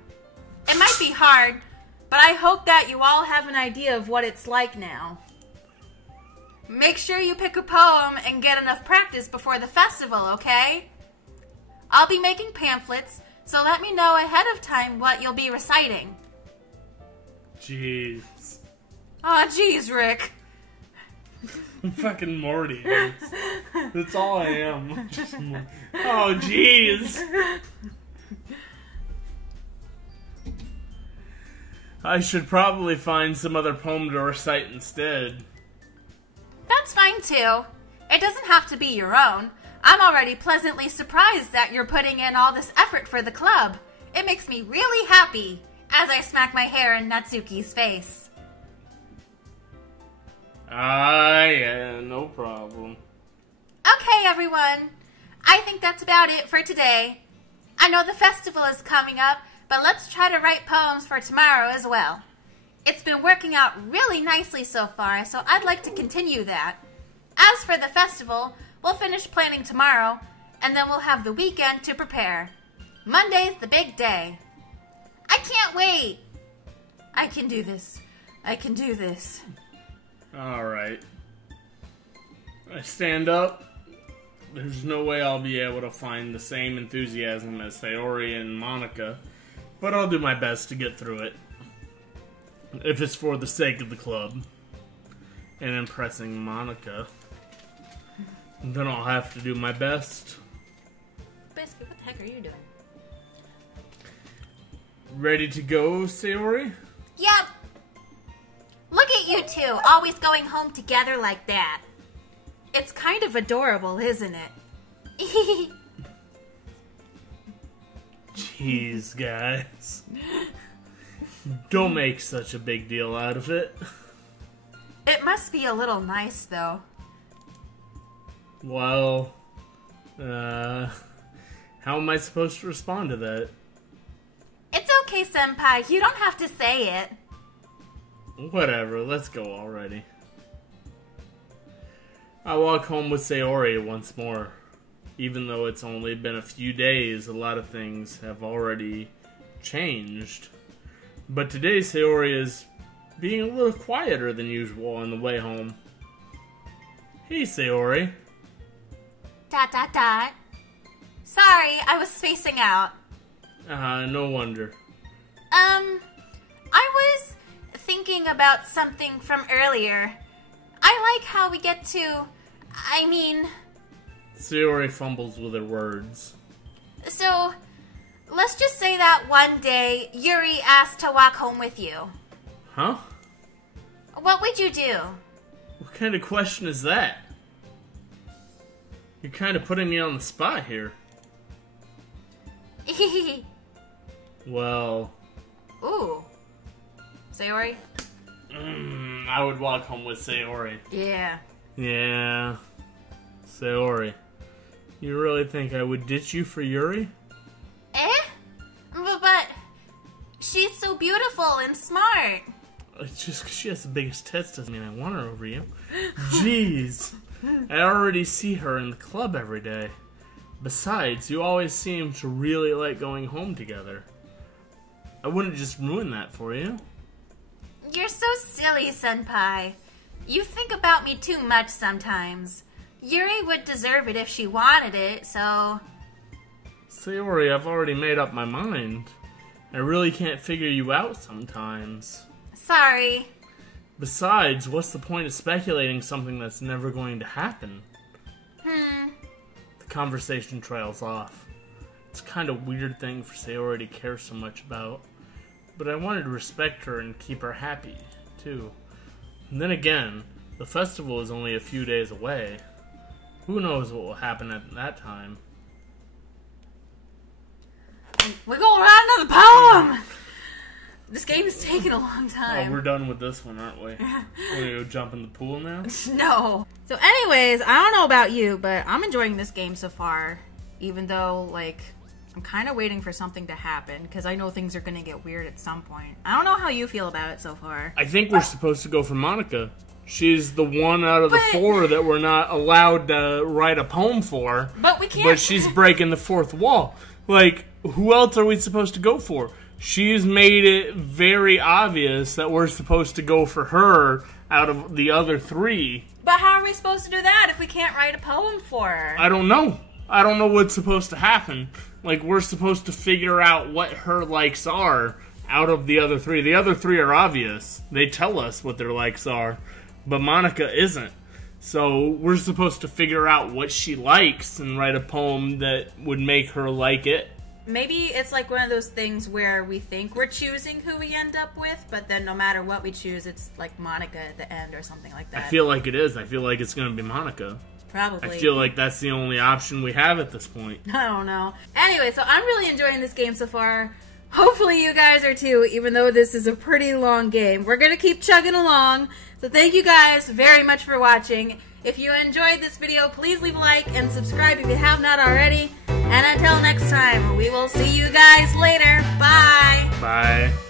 It might be hard, but I hope that you all have an idea of what it's like now. Make sure you pick a poem and get enough practice before the festival, okay? I'll be making pamphlets, so let me know ahead of time what you'll be reciting. Jeez. Aw, jeez, Rick. I'm fucking Morty. That's all I am. Oh, jeez. I should probably find some other poem to recite instead. That's fine, too. It doesn't have to be your own. I'm already pleasantly surprised that you're putting in all this effort for the club. It makes me really happy as I smack my hair in Natsuki's face. Yeah, no problem. Okay, everyone. I think that's about it for today. I know the festival is coming up, but let's try to write poems for tomorrow as well. It's been working out really nicely so far, so I'd like to continue that. As for the festival, we'll finish planning tomorrow, and then we'll have the weekend to prepare. Monday's the big day. I can't wait. I can do this. I can do this. Alright. I stand up. There's no way I'll be able to find the same enthusiasm as Sayori and Monica, but I'll do my best to get through it. If it's for the sake of the club and impressing Monica, then I'll have to do my best. Biscuit, what the heck are you doing? Ready to go, Sayori? Yep. Look at you two, always going home together like that. It's kind of adorable, isn't it? Jeez, guys. Don't make such a big deal out of it. It must be a little nice, though. Well, how am I supposed to respond to that? It's okay, Senpai. You don't have to say it. Whatever, let's go already. I walk home with Sayori once more. Even though it's only been a few days, a lot of things have already changed. But today Sayori is being a little quieter than usual on the way home. Hey, Sayori. Dot. Sorry, I was spacing out. No wonder. I was thinking about something from earlier. I like how we get to... Sayori fumbles with her words. So, let's just say that one day, Yuri asked to walk home with you. Huh? What would you do? What kind of question is that? You're kind of putting me on the spot here. Well... Ooh. Sayori? I would walk home with Sayori. Yeah. Yeah. Sayori. You really think I would ditch you for Yuri? But she's so beautiful and smart. It's just 'cause she has the biggest tits doesn't mean I want her over you. Jeez. I already see her in the club every day. Besides, you always seem to really like going home together. I wouldn't just ruin that for you. You're so silly, Senpai. You think about me too much sometimes. Yuri would deserve it if she wanted it, so... Sayori, I've already made up my mind. I really can't figure you out sometimes. Sorry. Besides, what's the point of speculating something that's never going to happen? The conversation trails off. It's a kind of weird thing for Sayori to care so much about. But I wanted to respect her and keep her happy, too. And then again, the festival is only a few days away. Who knows what will happen at that time? We're going right into the poem! This game is taking a long Oh, time. we're done with this one, aren't we? We're gonna go jump in the pool now? No. So anyways, I don't know about you, but I'm enjoying this game so far. Even though, like, I'm kind of waiting for something to happen, because I know things are going to get weird at some point. I don't know how you feel about it so far. I think we're supposed to go for Monica. She's the one out of the But- 4 that we're not allowed to write a poem for. But we can't... But she's breaking the 4th wall. Like, who else are we supposed to go for? She's made it very obvious that we're supposed to go for her out of the other 3. But how are we supposed to do that if we can't write a poem for her? I don't know. I don't know what's supposed to happen. Like, we're supposed to figure out what her likes are out of the other 3. The other 3 are obvious. They tell us what their likes are. But Monica isn't. So we're supposed to figure out what she likes and write a poem that would make her like it. Maybe it's like one of those things where we think we're choosing who we end up with, but then no matter what we choose, it's like Monica at the end or something like that. I feel like it is. I feel like it's going to be Monica. Probably. I feel like that's the only option we have at this point. I don't know. Anyway, so I'm really enjoying this game so far. Hopefully you guys are too, even though this is a pretty long game. We're going to keep chugging along. So thank you guys very much for watching. If you enjoyed this video, please leave a like and subscribe if you have not already. And until next time, we will see you guys later. Bye! Bye.